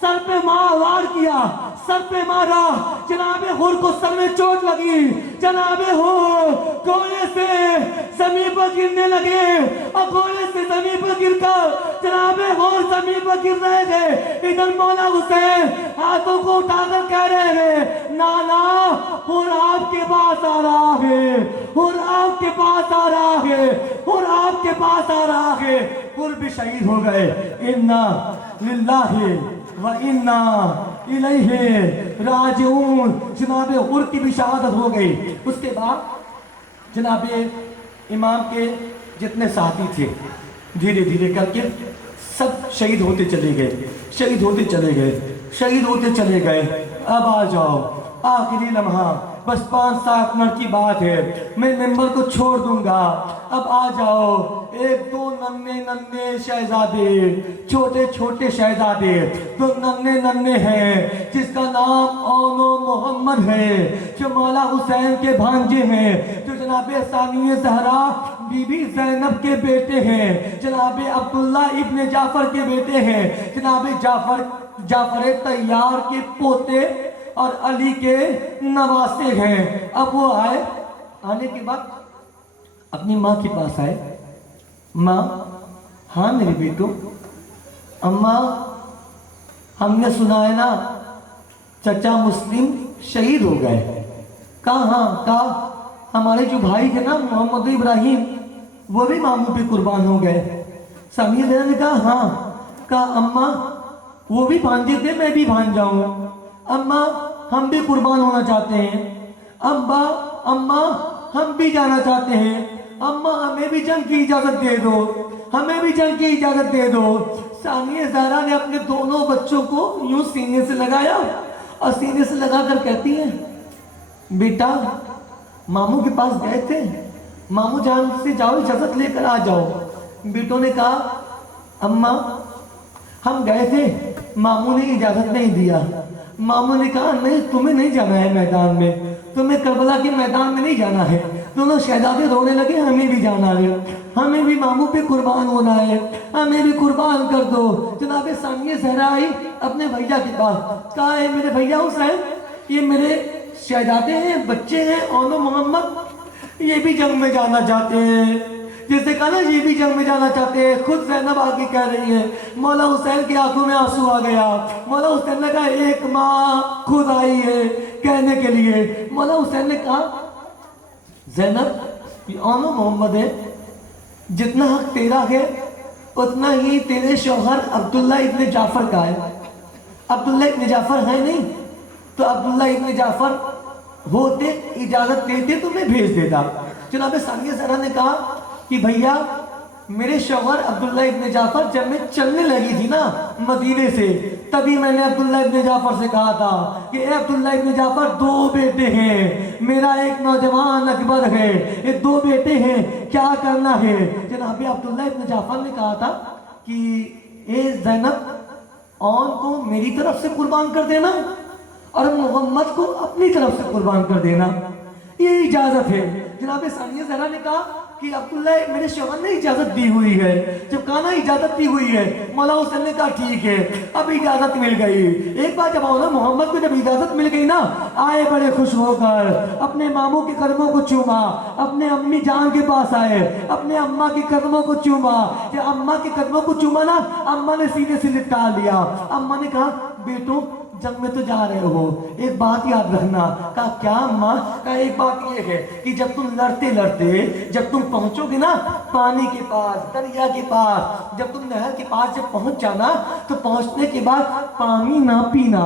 سر پہ وار کیا, سر پہ مارا. جناب حر کو سر میں چوٹ لگی. جناب حر گھوڑے سے زمین پر گرنے لگے اور گھوڑے سے زمین پر گر کر جناب حر زمین پر گر رہے تھے. ادھر مولا حسین ہاتھوں کو اٹھا کر کہہ رہے ہیں نانا حر آپ کے پاس آ رہا ہے, حر آپ کے پاس آ رہا ہے, حر آپ کے پاس آ رہا ہے. حر بھی شہید ہو گئے. انا للہ وَإِنَّا إِلَيْهِ راجعون. جناب حر کی بھی شہادت ہو گئی. اس کے بعد جناب امام کے جتنے ساتھی تھے دھیرے دھیرے کر کے سب شہید ہوتے چلے گئے, شہید ہوتے چلے گئے, شہید ہوتے چلے گئے. اب آ جاؤ آخری لمحہ بس 5-7 منٹ کی بات ہے، میں ممبر کو چھوڑ دوں گا، اب آ جاؤ 1-2 ننھے شہزادے، چھوٹے چھوٹے شہزادے، تو ننھے ہیں، جس کا نام اون و محمد ہے، جو مولا حسین کے بھانجے ہیں، جو جناب ثانی زہرا بی بی زینب کے بیٹے ہیں، جناب عبداللہ ابن جعفر کے بیٹے ہیں، جناب جعفر طیار کے پوتے اور علی کے نواسے ہیں۔ اب وہ آنے کے بعد اپنی ماں کے پاس آئے، ماں، ہاں میرے بیٹو، اماں ہم نے سنا ہے نا چچا مسلم شہید ہو گئے۔ کہا ہاں، کہا ہمارے جو بھائی تھے نا محمد ابراہیم وہ بھی ماموں پہ قربان ہو گئے۔ سمیع زینب نے کہا ہاں، کہا اماں وہ بھی بھانجے تھے، میں بھی بھانجا ہوں، اماں ہم بھی قربان ہونا چاہتے ہیں، ابا اماں ہم بھی جانا چاہتے ہیں، اماں ہمیں بھی جنگ کی اجازت دے دو، ہمیں بھی جنگ کی اجازت دے دو۔ ثانیہ زہرا نے اپنے دونوں بچوں کو یوں سینے سے لگایا اور سینے سے لگا کر کہتی ہیں بیٹا ماموں کے پاس گئے تھے، ماموں جان سے جاؤ اجازت لے کر آ جاؤ۔ بیٹوں نے کہا اماں ہم گئے تھے، ماموں نے اجازت نہیں دیا، ماموں نے کہا نہیں تمہیں نہیں جانا ہے میدان میں، تمہیں کربلا کے میدان میں نہیں جانا ہے۔ دونوں شہزادے رونے لگے ہمیں بھی جانا ہے، ہمیں بھی ماموں پہ قربان ہونا ہے، ہمیں بھی قربان کر دو۔ جناب ثانیہ زہرا آئی اپنے بھیا کے پاس، کہا ہے میرے بھیا حسین یہ میرے شہزادے ہیں، بچے ہیں اون و محمد، یہ بھی جنگ میں جانا چاہتے ہیں۔ جیسے کہا نا یہ بھی جنگ میں جانا چاہتے ہیں، خود زینب آگے کہہ رہی ہے، مولا حسین کی آنکھوں میں آنسو آ گیا۔ مولا حسین نے کہا ایک ماں خود آئی ہے کہنے کے لیے۔ مولا حسین نے کہا زینب یہ اون و محمد ہے، جتنا حق تیرا ہے اتنا ہی تیرے شوہر عبداللہ ابن جعفر کا ہے۔ عبداللہ ابن جعفر ہے نہیں تو عبداللہ ابن جعفر ہوتے اجازت دیتے تو میں بھیج دیتا۔ جناب ثانیہ زہرا نے کہا کہ بھیا میرے شوہر عبداللہ ابن جعفر جب میں چلنے لگی تھی نا مدینے سے تبھی میں نے عبداللہ ابن جعفر سے کہا تھا کہ اے عبداللہ ابن جعفر 2 بیٹے ہیں، میرا ایک نوجوان اکبر ہے، یہ 2 بیٹے ہیں، کیا کرنا ہے؟ جناب عبداللہ ابن جعفر نے کہا تھا کہ اے زینب اون کو میری طرف سے قربان کر دینا اور محمد کو اپنی طرف سے قربان کر دینا، یہ اجازت ہے۔ جناب ثانیہ زہرا نے کہا کہ عبداللہ میرے شوہر نے اجازت دی ہوئی ہے، جب کہا نا اجازت دی ہوئی ہے، مولا حسین نے کہا ٹھیک ہے اب اجازت مل گئی۔ ایک بار جب مولا محمد کو جب اجازت مل گئی نا آئے بڑے خوش ہو کر، اپنے ماموں کے قدموں کو چوما، اپنے امی جان کے پاس آئے، اپنے اماں کے قدموں کو چوما۔ جب اماں کے قدموں کو چوما نا اماں نے سینے سے لپٹا لیا۔ اماں نے کہا بیٹوں جنگ میں تو جا رہے ہو، ایک بات یاد رکھنا۔ کہا کیا اماں؟ کہا ایک بات یہ ہے کہ جب تم لڑتے لڑتے جب تم پہنچو گے نا پانی کے پاس، دریا کے پاس، جب تم نہر کے پاس جب پہنچ جانا تو پہنچنے کے بعد پانی نہ پینا،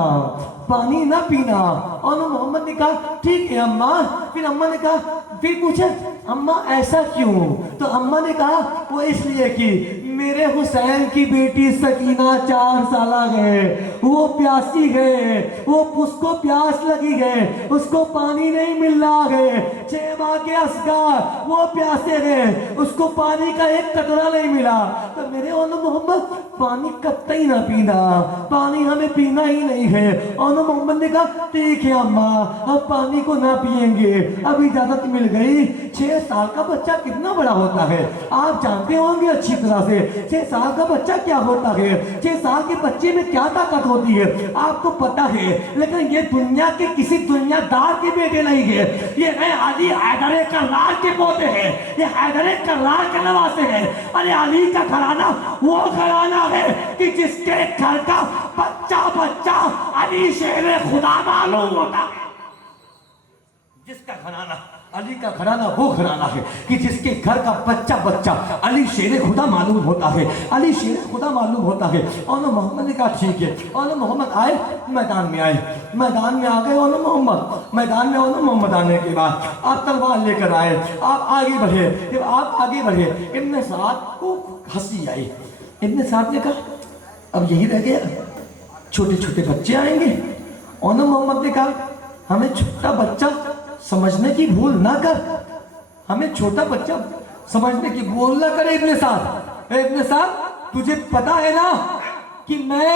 پانی نہ پینا۔ اور محمد نے کہا ٹھیک ہے اماں۔ پھر اماں نے کہا، پھر پوچھا اماں ایسا کیوں؟ تو اماں نے کہا وہ اس لیے کہ میرے حسین کی بیٹی سکینہ 4 سالہ ہے، وہ پیاسی ہے، اس کو پیاس لگی ہے، اس کو پانی نہیں مل رہا ہے، 6 ماہ کے اصغر وہ پیاسے ہیں، اس کو پانی کا ایک قطرہ نہیں ملا۔ تو میرے اون محمد پانی قطعی نہ پینا، پانی ہمیں پینا ہی نہیں ہے۔ اون محمد نے کہا ٹھیک ہے اماں اب پانی کو نہ پیئیں گے، اب اجازت مل گئی۔ 6 سال کا بچہ کتنا بڑا ہوتا ہے آپ جانتے ہوں گے اچھی طرح سے، 6 سال کا بچہ کیا ہوتا ہے، 6 سال کے بچے میں کیا طاقت ہوتی ہے آپ کو پتا ہے۔ لیکن یہ دنیا کے کسی دنیا دار کے بیٹے نہیں ہے، یہ ہے علی حیدر کرار کے پوتے ہیں، یہ حیدر کرار کے نواسے ہیں۔ ارے علی کا گھرانہ وہ گھرانہ ہے کہ جس کے گھر کا بچہ بچہ علی شیر خدا معلوم ہوتا ہے۔ جس کا گھرانہ علی کا گھرانہ وہ گھرانہ ہے کہ جس کے گھر کا بچہ بچہ علی شیر خدا معلوم ہوتا ہے، علی شیر خدا معلوم ہوتا ہے۔ اور محمد نے کہا ٹھیک ہے۔ اور محمد آئے میدان میں، آئے میدان میں آ گئے۔ اور محمد میدان میں، اور محمد آنے کے بعد آپ تلوار لے کر آئے، آپ آگے بڑھے۔ جب آپ آگے بڑھے ابن سعد کو ہنسی آئی۔ ابن سعد نے کہا اب یہی رہ گیا، چھوٹے چھوٹے بچے آئیں گے۔ اور محمد نے کہا ہمیں چھوٹا بچہ سمجھنے کی بھول نہ کر، ہمیں چھوٹا بچہ سمجھنے کی بھول نہ کرے۔ ابن سعد، اے ابن سعد، تجھے پتا ہے نا کہ میں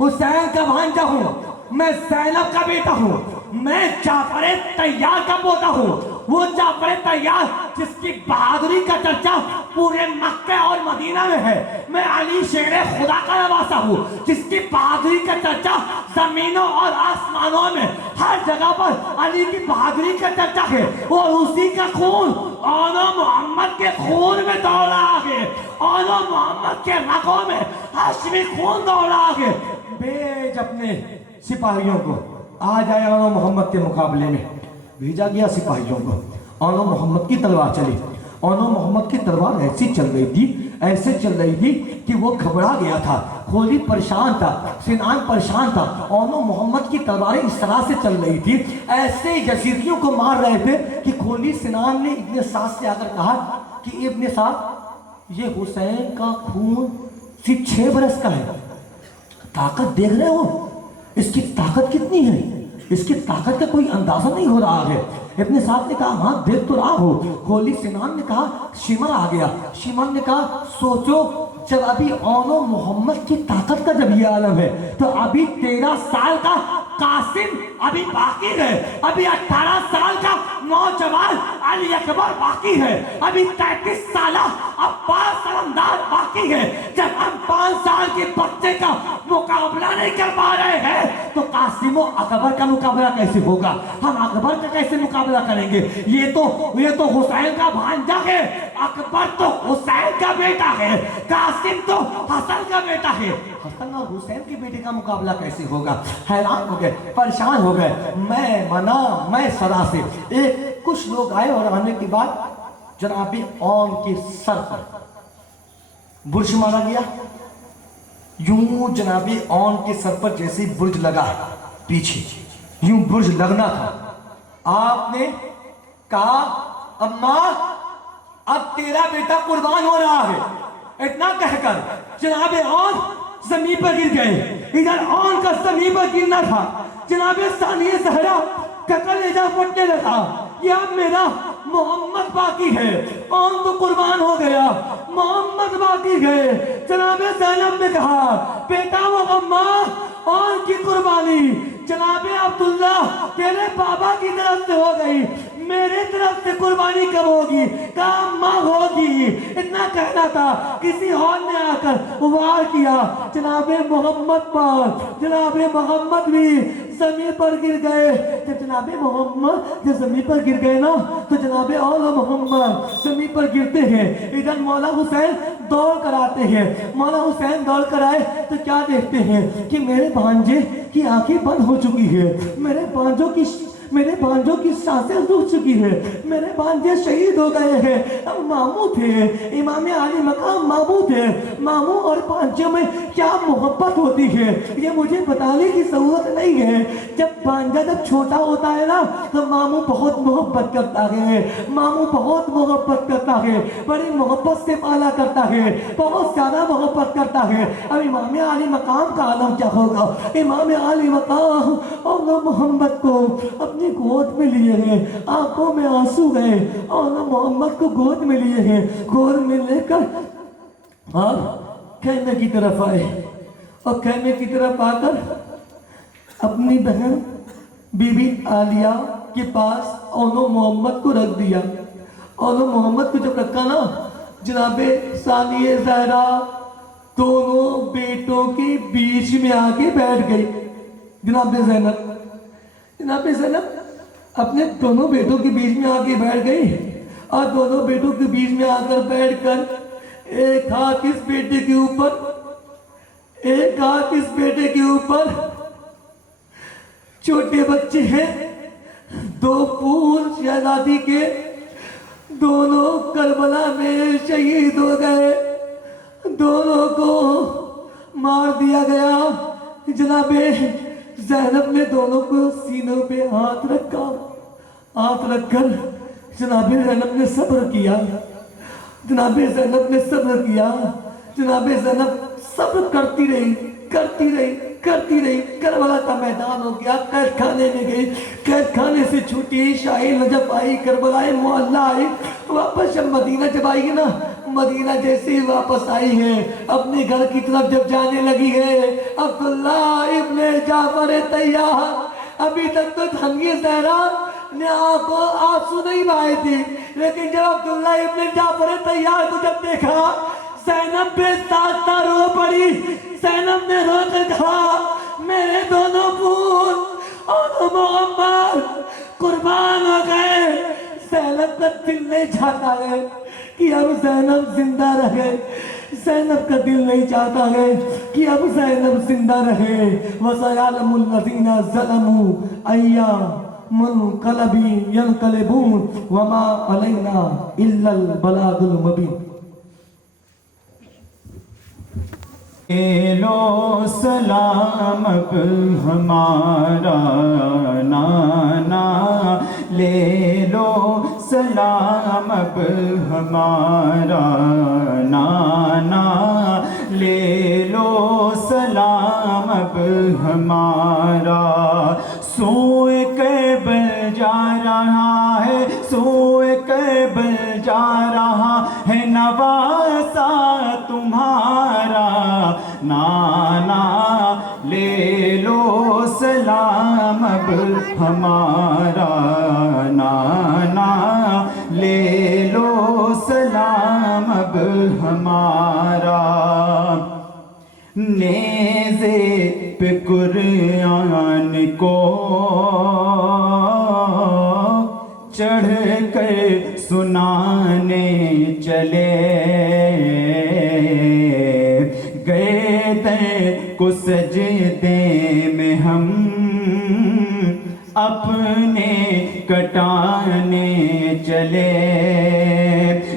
حسین کا بھانجا ہوں، میں زینب کا بیٹا ہوں، میں جعفر طیار کا پوتا ہوں، وہ جعفر طیار جس کی بہادری کا چرچا پورے مکہ اور مدینہ میں ہے، میں علی شیر خدا کا نواسا ہوں جس کی بہادری کا چرچا زمینوں اور آسمانوں میں ہر جگہ پر علی کی بہادری کا چرچا ہے، اور اسی کا خون آنا محمد کے خون میں دوڑ رہا ہے، آنا محمد کے رگوں میں ہاشمی خون دوڑ رہا ہے۔ بھیج اپنے سپاہیوں کو، آ جائے آنا محمد کے مقابلے میں۔ بھیجا گیا سپاہیوں کو، آنا محمد کی تلوار چلی، آنا محمد کی تلوار ایسی چل رہی تھی، ایسے چل رہی تھی کہ وہ گھبرا گیا تھا، خولی پریشان تھا، سنان پریشان تھا۔ آنا محمد کی تلواریں اس طرح سے چل رہی تھی، ایسے یزیدیوں کو مار رہے تھے کہ خولی سنان نے ابن سعد سے آ کر کہا کہ ابن سعد، یہ حسین کا خون صرف 6 برس کا ہے، طاقت دیکھ رہے ہو اس کی طاقت کتنی ہے، اس کی طاقت کا کوئی اندازہ نہیں ہو رہا ہے۔ ابن سعد نے کہا ہاں دیکھ تو رہا ہو۔ خولی سنان نے کہا شمر آ گیا، شمر نے کہا سوچو جب ابھی آنو محمد کی طاقت کا جب یہ عالم ہے تو ابھی 13 سال کا قاسم ابھی باقی ہے، ابھی 18 سال کا نوجوان علی اکبر باقی ہے، ابھی 33 سالہ عباس علمدار باقی ہے۔ جب ہم 5 سال کے بچے کا مقابلہ نہیں کر پا رہے ہیں تو قاسم و اکبر کا مقابلہ کیسے ہوگا؟ ہم اکبر کا کیسے مقابلہ کریں گے؟ یہ تو حسین کا بھانجا ہے، اکبر تو حسین کا بیٹا ہے، قاسم تو حسن کا بیٹا ہے، حسن اور حسین کے بیٹے کا مقابلہ کیسے ہوگا؟ حیران ہو گئے، پریشان ہو گئے، میں صدا سے کچھ لوگ آئے اور آنے کے بعد جناب اون کے سر پر برج مارا گیا۔ یوں جناب اون کے سر پر جیسے برج لگا، پیچھے یوں برج لگنا تھا، آپ نے کہا اماں اب تیرا بیٹا قربان ہو رہا ہے۔ اتنا کہہ کر جناب اون زمین پر گر گئے۔ ادھر اون کا زمین پر گرنا تھا، جناب ثانیہ زہرا کا کلیجہ پھٹنے لگا، یہ اب میرا محمد باقی ہے، اون تو قربان ہو گیا، محمد باقی ہے۔ جناب زینب نے کہا بیٹا وہ اماں اون کی قربانی جناب عبداللہ تیرے بابا کی طرف سے ہو گئی، میرے طرف سے قربانی کب ہوگی؟ کہا ماں ہوگی۔ اتنا کہنا تھا، کسی اور نے آ کر وار کیا جناب محمد پر، جناب محمد بھی زمین پر گر گئے۔ جب جناب محمد جب زمین پر گر گئے نا تو جناب اولا محمد زمین پر گرتے ہیں، ادھر مولا حسین دوڑ کر آتے ہیں۔ مولا حسین دوڑ کر آئے تو کیا دیکھتے ہیں کہ میرے بھانجے کی آنکھیں بند ہو چکی ہے، میرے بھانجوں کی سانسیں رک چکی ہے، میرے بھانجے شہید ہو گئے ہیں۔ اب ماموں تھے، امام علی مقام ماموں تھے، ماموں اور بھانجوں میں کیا محبت ہوتی ہے یہ مجھے بتانے کی ضرورت نہیں ہے۔ جب بھانجا جب چھوٹا ہوتا ہے نا تو ماموں بہت محبت کرتا ہے، ماموں بہت محبت کرتا ہے، بڑی محبت سے پالا کرتا ہے، بہت زیادہ محبت کرتا ہے۔ اب امام علی مقام کا عالم کیا ہوگا؟ امام علی مقام اور محمد کو اپنی گود میں لیے ہیں، آنکھوں میں آنسو گئے، اور محمد کو گود میں لیے ہیں، گود میں لے کر آپ خیمے کی طرف آئے، اور خیمے کی طرف آ کر اپنی بہن بی بی عالیہ کے پاس اونو محمد کو رکھ دیا۔ اونو محمد کو جب رکھا نا جناب ثانیہ زہرا دونوں بیٹوں کے بیچ میں آ کے بیٹھ گئی۔ جناب زینب اپنے دونوں بیٹوں کے بیچ میں آ کے بیٹھ گئی، اور دونوں بیٹوں کے بیچ میں آ کر بیٹھ کر ایک ہاتھ اس بیٹے کے اوپر، ایک ہاتھ اس بیٹے کے اوپر، چھوٹے بچے ہیں، 2 پھول شہزادی کے، دونوں کربلا میں شہید ہو گئے، دونوں کو مار دیا گیا۔ جناب زینب نے دونوں کو سینوں پہ ہاتھ رکھا، ہاتھ رکھ کر جناب زینب نے صبر کیا، جناب زینب نے صبر کیا، جناب زینب صبر کرتی رہی، کرتی رہی. کربلا کا میدان ہو گیا, قید خانے میں گئی, قید خانے سے چھوٹی, شاہی نجف آئی, کربلا معلی آئی, واپس جب مدینہ جب آئی نا, مدینہ جیسے ہی واپس آئی ہے اپنے گھر کی طرف جب جانے لگی ہے, عبداللہ ابن جعفر طیار ابھی تک تو تھنگی زہرا نے آنکھوں آنسو نہیں بہائے تھے, لیکن جب عبداللہ ابن جعفر طیار کو جب دیکھا, زینب بے ساختہ رو پڑی. زینب نے رو کر کہا میرے دونوں پھول اور محمد قربان ہو گئے. زینب کا دل نہیں چاہتا ہے کہ اب زینب زندہ رہے, زینب کا دل نہیں چاہتا ہے کہ اب زینب زندہ رہے. وَسَيَعْلَمُ الَّذِينَ ظَلَمُوا أَيَّ مُنْقَلَبٍ يَنْقَلِبُونَ وَمَا عَلَيْنَا إِلَّا الْبَلَاغُ الْمُبِينُ. لے لو سلام اب ہمارا نانا, لے لو سلام اب ہمارا نانا, لے لو سلام اب ہمارا. سوئے کربل جا رہا ہے, سوئے کربل جا رہا ہے نواسا تمہارا نانا, لے لو سلام اب ہمارا نانا, لے لو سلام اب ہمارا. نیزے پہ قرآن کو چڑھ کر سنانے چلے, گردن کو سجدے میں ہم اپنے کٹانے چلے.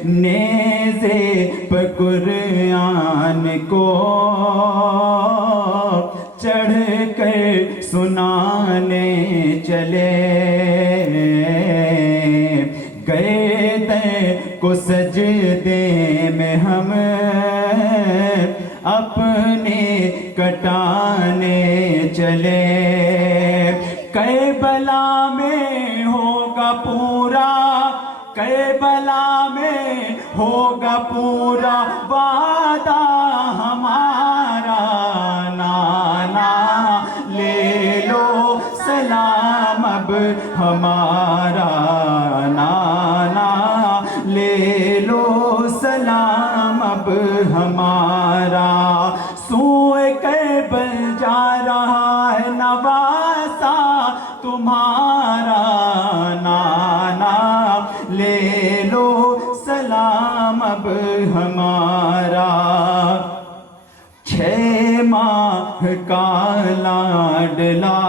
نیزے پر قرآن کو چڑھ کر سنانے چلے, گردن کو سجدے میں ہم اپنے کٹانے چلے. کربلا میں ہوگا پورا, کربلا میں ہوگا پورا وعدہ ہمارا نانا, لے لو سلام اب ہمارا نانا, لے لو سلام اب ہمارا. سوئے کربل جا رہا ہے نواسا تمہارا نانا, لے لو سلام اب ہمارا. 6 ماہ کا لاڈلا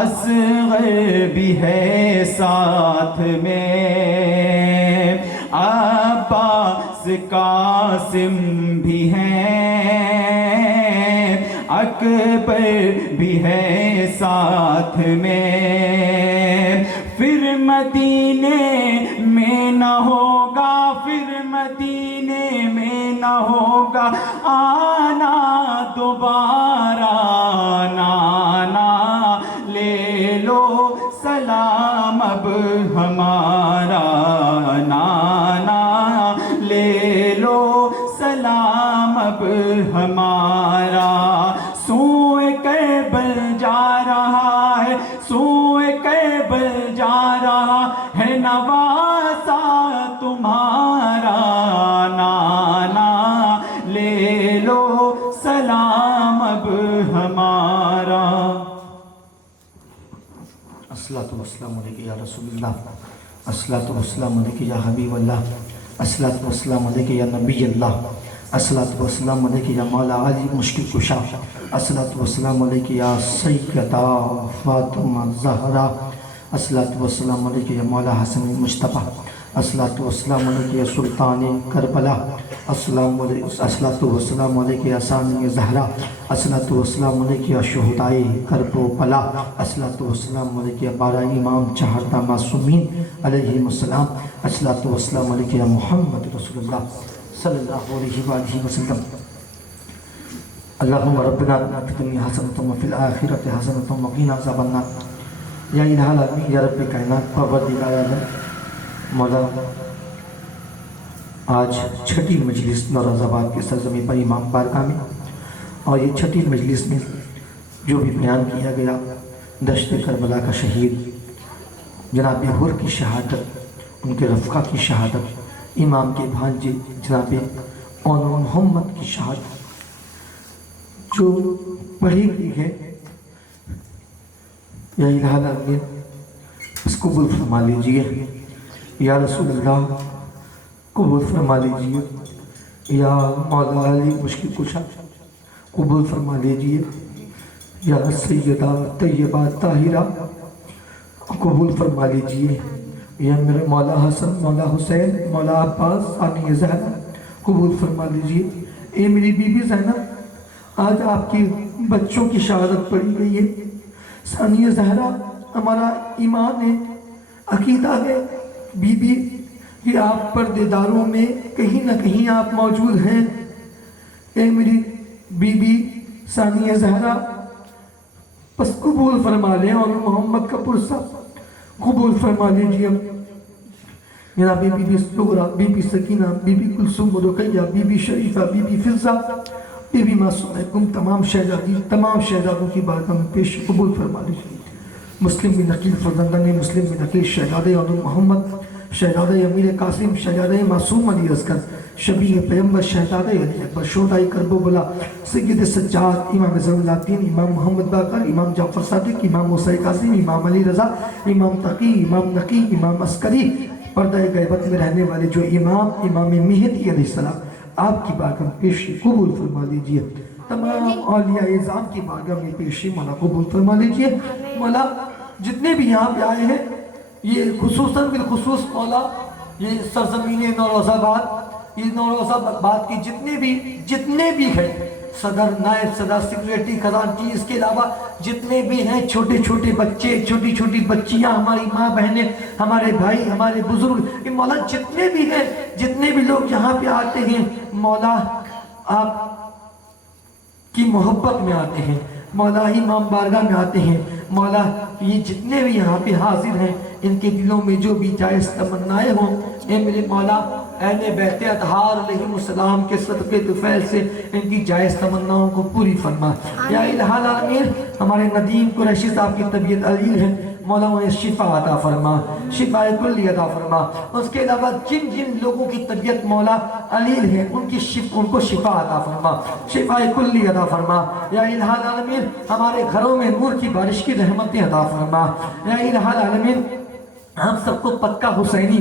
اصغر بھی ہے ساتھ میں, عباس قاسم بھی ہیں, اکبر بھی ہے ساتھ میں. پھر مدینے میں نہ ہوگا, پھر مدینے میں نہ ہوگا آنا دوبارہ نانا, لے لو سلام اب ہمارا نانا, لے لو سلام اب ہمارا. سوئے کربل جا رہا ہے, سوئے کربل جا رہا ہے نواسا تمہارا نانا, لے لو سلام اب ہمارا. الصلاۃ والسلام علیکہ یا رسول اللہ, الصلاۃ والسلام علیکہ یا حبیب اللہ, الصلاۃ والسلام علیکہ یا نبی اللہ, الصلاۃ والسلام علیکہ یا مولا علی مشکل کشا, الصلاۃ والسلام علیکہ یا سیدہ فاطمہ زہرا, الصلاۃ والسلام علیکہ یا مولا حسن مصطفیٰ, الصلاۃ والسلام علیکہ یا سلطان کربلا, الصلاۃ والسلام علیکہ یا ثانی زہرا, الصلاۃ والسلام علیکہ یا شہدائے کرب و بلا, الصلاۃ والسلام علیکہ یا 12 امام 4 معصومین علیہم السلام, الصلاۃ والسلام علیکہ یا محمد رسول اللہ صلی اللہ علیہ وآلہ وسلم. اللهم ربنا آتنا في الدنيا حسنة وفي الآخرة حسنة وقنا عذاب النار یا الہ العالمین یا رب کائنات پروردگار عالم مولا آج چھٹی مجلس نوروز آباد کے سرزمین پر امام بارگاہ میں اور یہ چھٹی مجلس میں جو بھی بیان کیا گیا دشت کربلا کا شہید جناب حر کی شہادت ان کے رفقہ کی شہادت امام کے بھانجے جناب اون محمد کی شہادت جو پڑھی گئی ہے یا الہ العالمین اس کو قبول فرما لیجئے یا رسول اللہ قبول فرما لیجئے یا مولا علی مشکل کشا قبول فرما لیجئے یا سیدہ طیبہ طاہرہ قبول فرما لیجئے یا میرے مولا حسن مولا حسین مولا عباس ثانی زہرا قبول فرما لیجئے اے میری بی بی زینب آج آپ کی بچوں کی شہادت پڑھی گئی ہے ثانی زہرا ہمارا ایمان ہے عقیدہ ہے بی بی کہ آپ پردیداروں میں کہیں نہ کہیں آپ موجود ہیں اے میری بی بی ثانی زہرا بس قبول فرما لیں اور محمد کا پرسہ قبول فرما لیجیے میرا Bibi Sughra Bibi Sakina Bibi Kulsoom Ruqaiya Bibi Sharifa Bibi Fizza Bibi Masooma کم تمام شہزادوں کی بارگاہ میں پیش قبول فرما لیجیے مسلم بن عقیل فرزندان مسلم بن عقیل شہزادہ عبد محمد شہزادہ امیر قاسم شہزادہ معصوم علی اصغر شبیہ پیغمبر شہزادہ علی اکبر شہداء کربلا سید سجاد امام زین العابدین امام محمد باقر امام جعفر صادق امام موسیٰ قاسم امام علی رضا امام تقی امام نقی امام عسکری پردہ غیبت میں رہنے والے جو امام مہدی علیہ السلام آپ کی بارگاہ میں پیشی قبول فرما لیجئے تمام اولیاء اعظام کی بارگاہ میں پیشی مولا قبول فرما لیجئے مولا جتنے بھی یہاں پہ آئے ہیں یہ خصوصاً بالخصوص مولا یہ سرزمین نوروز آباد یہ نوروز آباد کی جتنے بھی ہیں صدر نائب صدر سیکریٹری خزانچی اس کے علاوہ جتنے بھی ہیں چھوٹے چھوٹے بچے چھوٹی چھوٹی بچیاں ہماری ماں بہنیں ہمارے بھائی ہمارے بزرگ مولا جتنے بھی ہیں جتنے بھی لوگ یہاں پہ آتے ہیں مولا آپ کی محبت میں آتے ہیں مولا امام بارگاہ میں آتے ہیں مولا یہ جتنے بھی یہاں پہ حاضر ہیں ان کے دلوں میں جو بھی جائز تمنائیں ہوں اے میرے مولا اہل بیت اطہار علیہ السلام کے صدقے طفیل سے ان کی جائز تمناؤں کو پوری فرما یا الہ العالمین ہمارے ندیم قریشی صاحب کی طبیعت علیل ہے مولا انہیں شفا عطا فرما شفا کلی عطا فرما اس کے علاوہ جن لوگوں کی طبیعت مولا علیل ہے ان کو شفا عطا فرما شفا کلی عطا فرما یا الہ العالمین ہمارے گھروں میں نور کی بارش کی رحمتیں عطا فرما یا الہ العالمین ہم سب کو پکا حسینی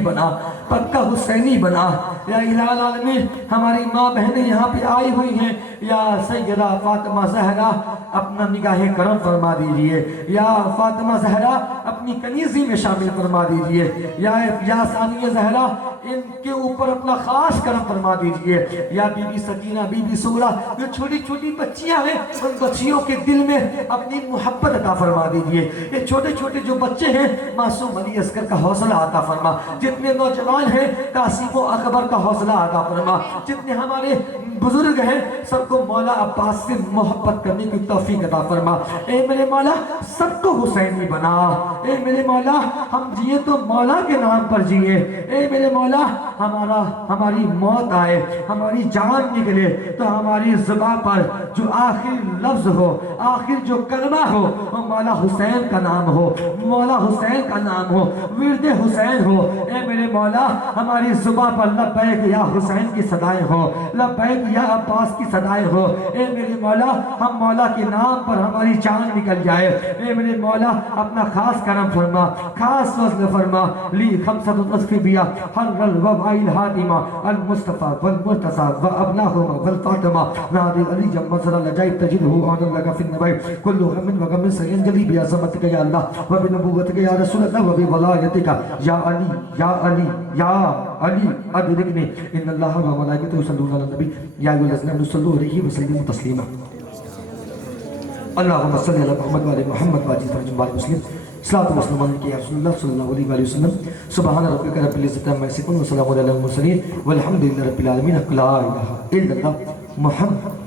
بنا یا الہ العالمین ہماری ماں بہنیں یہاں پہ آئی ہوئی ہیں یا سیدہ فاطمہ زہرا اپنا نگاہ کرم فرما دیجئے یا فاطمہ زہرا اپنی کنیزی میں شامل فرما دیجئے یا ثانیہ زہرا ان کے اوپر اپنا خاص کرم فرما دیجئے یا بی بی سکینہ بی بی سغرا جو چھوٹی چھوٹی بچیاں ہیں ان بچیوں کے دل میں اپنی محبت عطا فرما دیجئے یہ چھوٹے چھوٹے جو بچے ہیں معصوم علی اصغر کا حوصلہ عطا فرما جتنے نوجوان ہیں قاسم و اکبر کا حوصلہ عطا فرما جتنے ہمارے بزرگ ہیں سب کو مولا عباس سے محبت کرنے کی توفیق عطا فرما اے میرے مولا سب کو حسینی بنا اے میرے مولا ہم جیے تو مولا کے نام پر جیے اے میرے مولا ہماری موت آئے ہماری جان نکلے تو ہماری زبان پر جو آخر لفظ ہو آخر جو کلمہ ہو وہ مولا حسین کا نام ہو مولا حسین کا نام ہو ورد حسین ہو اے میرے مولا ہماری زبان پر لبیک یا حسین کی صدائیں ہو لبیک یا عباس کی صدائیں ہو اے میرے مولا ہم مولا کے نام پر ہماری جان نکل جائے اے میرے مولا اپنا خاص کرم فرما خاص فضل فرما لی خمسۃ تصفیبیہ حر الوبائل حاتمہ المصطفیٰ والمرتضیٰ وابناہما والفاطمہ نادی علی جب مصر لجائب تجدہو آن اللہ فی النبی کل غم وغم سینجلی بعظمتک یا اللہ وبنبوتک یا رسول اللہ وبولایتک یا علی یا علی یا علی ادرکنی ان اللہ وملائکتہ یصلون علی النبی یا ایھا الذین آمنوا صلوا علیہ وسلموا تسلیما اللہم صلی علی محمد وعلی محمد واجعل فرجهم وعلی مسلم صلاۃ و سلام علیک یا رسول اللہ صلی اللہ علیہ وآلہ وسلم سبحان ربک رب العزۃ عما یصفون وسلام علی المرسلین والحمد للہ رب العالمین لا الہ الا اللہ محمد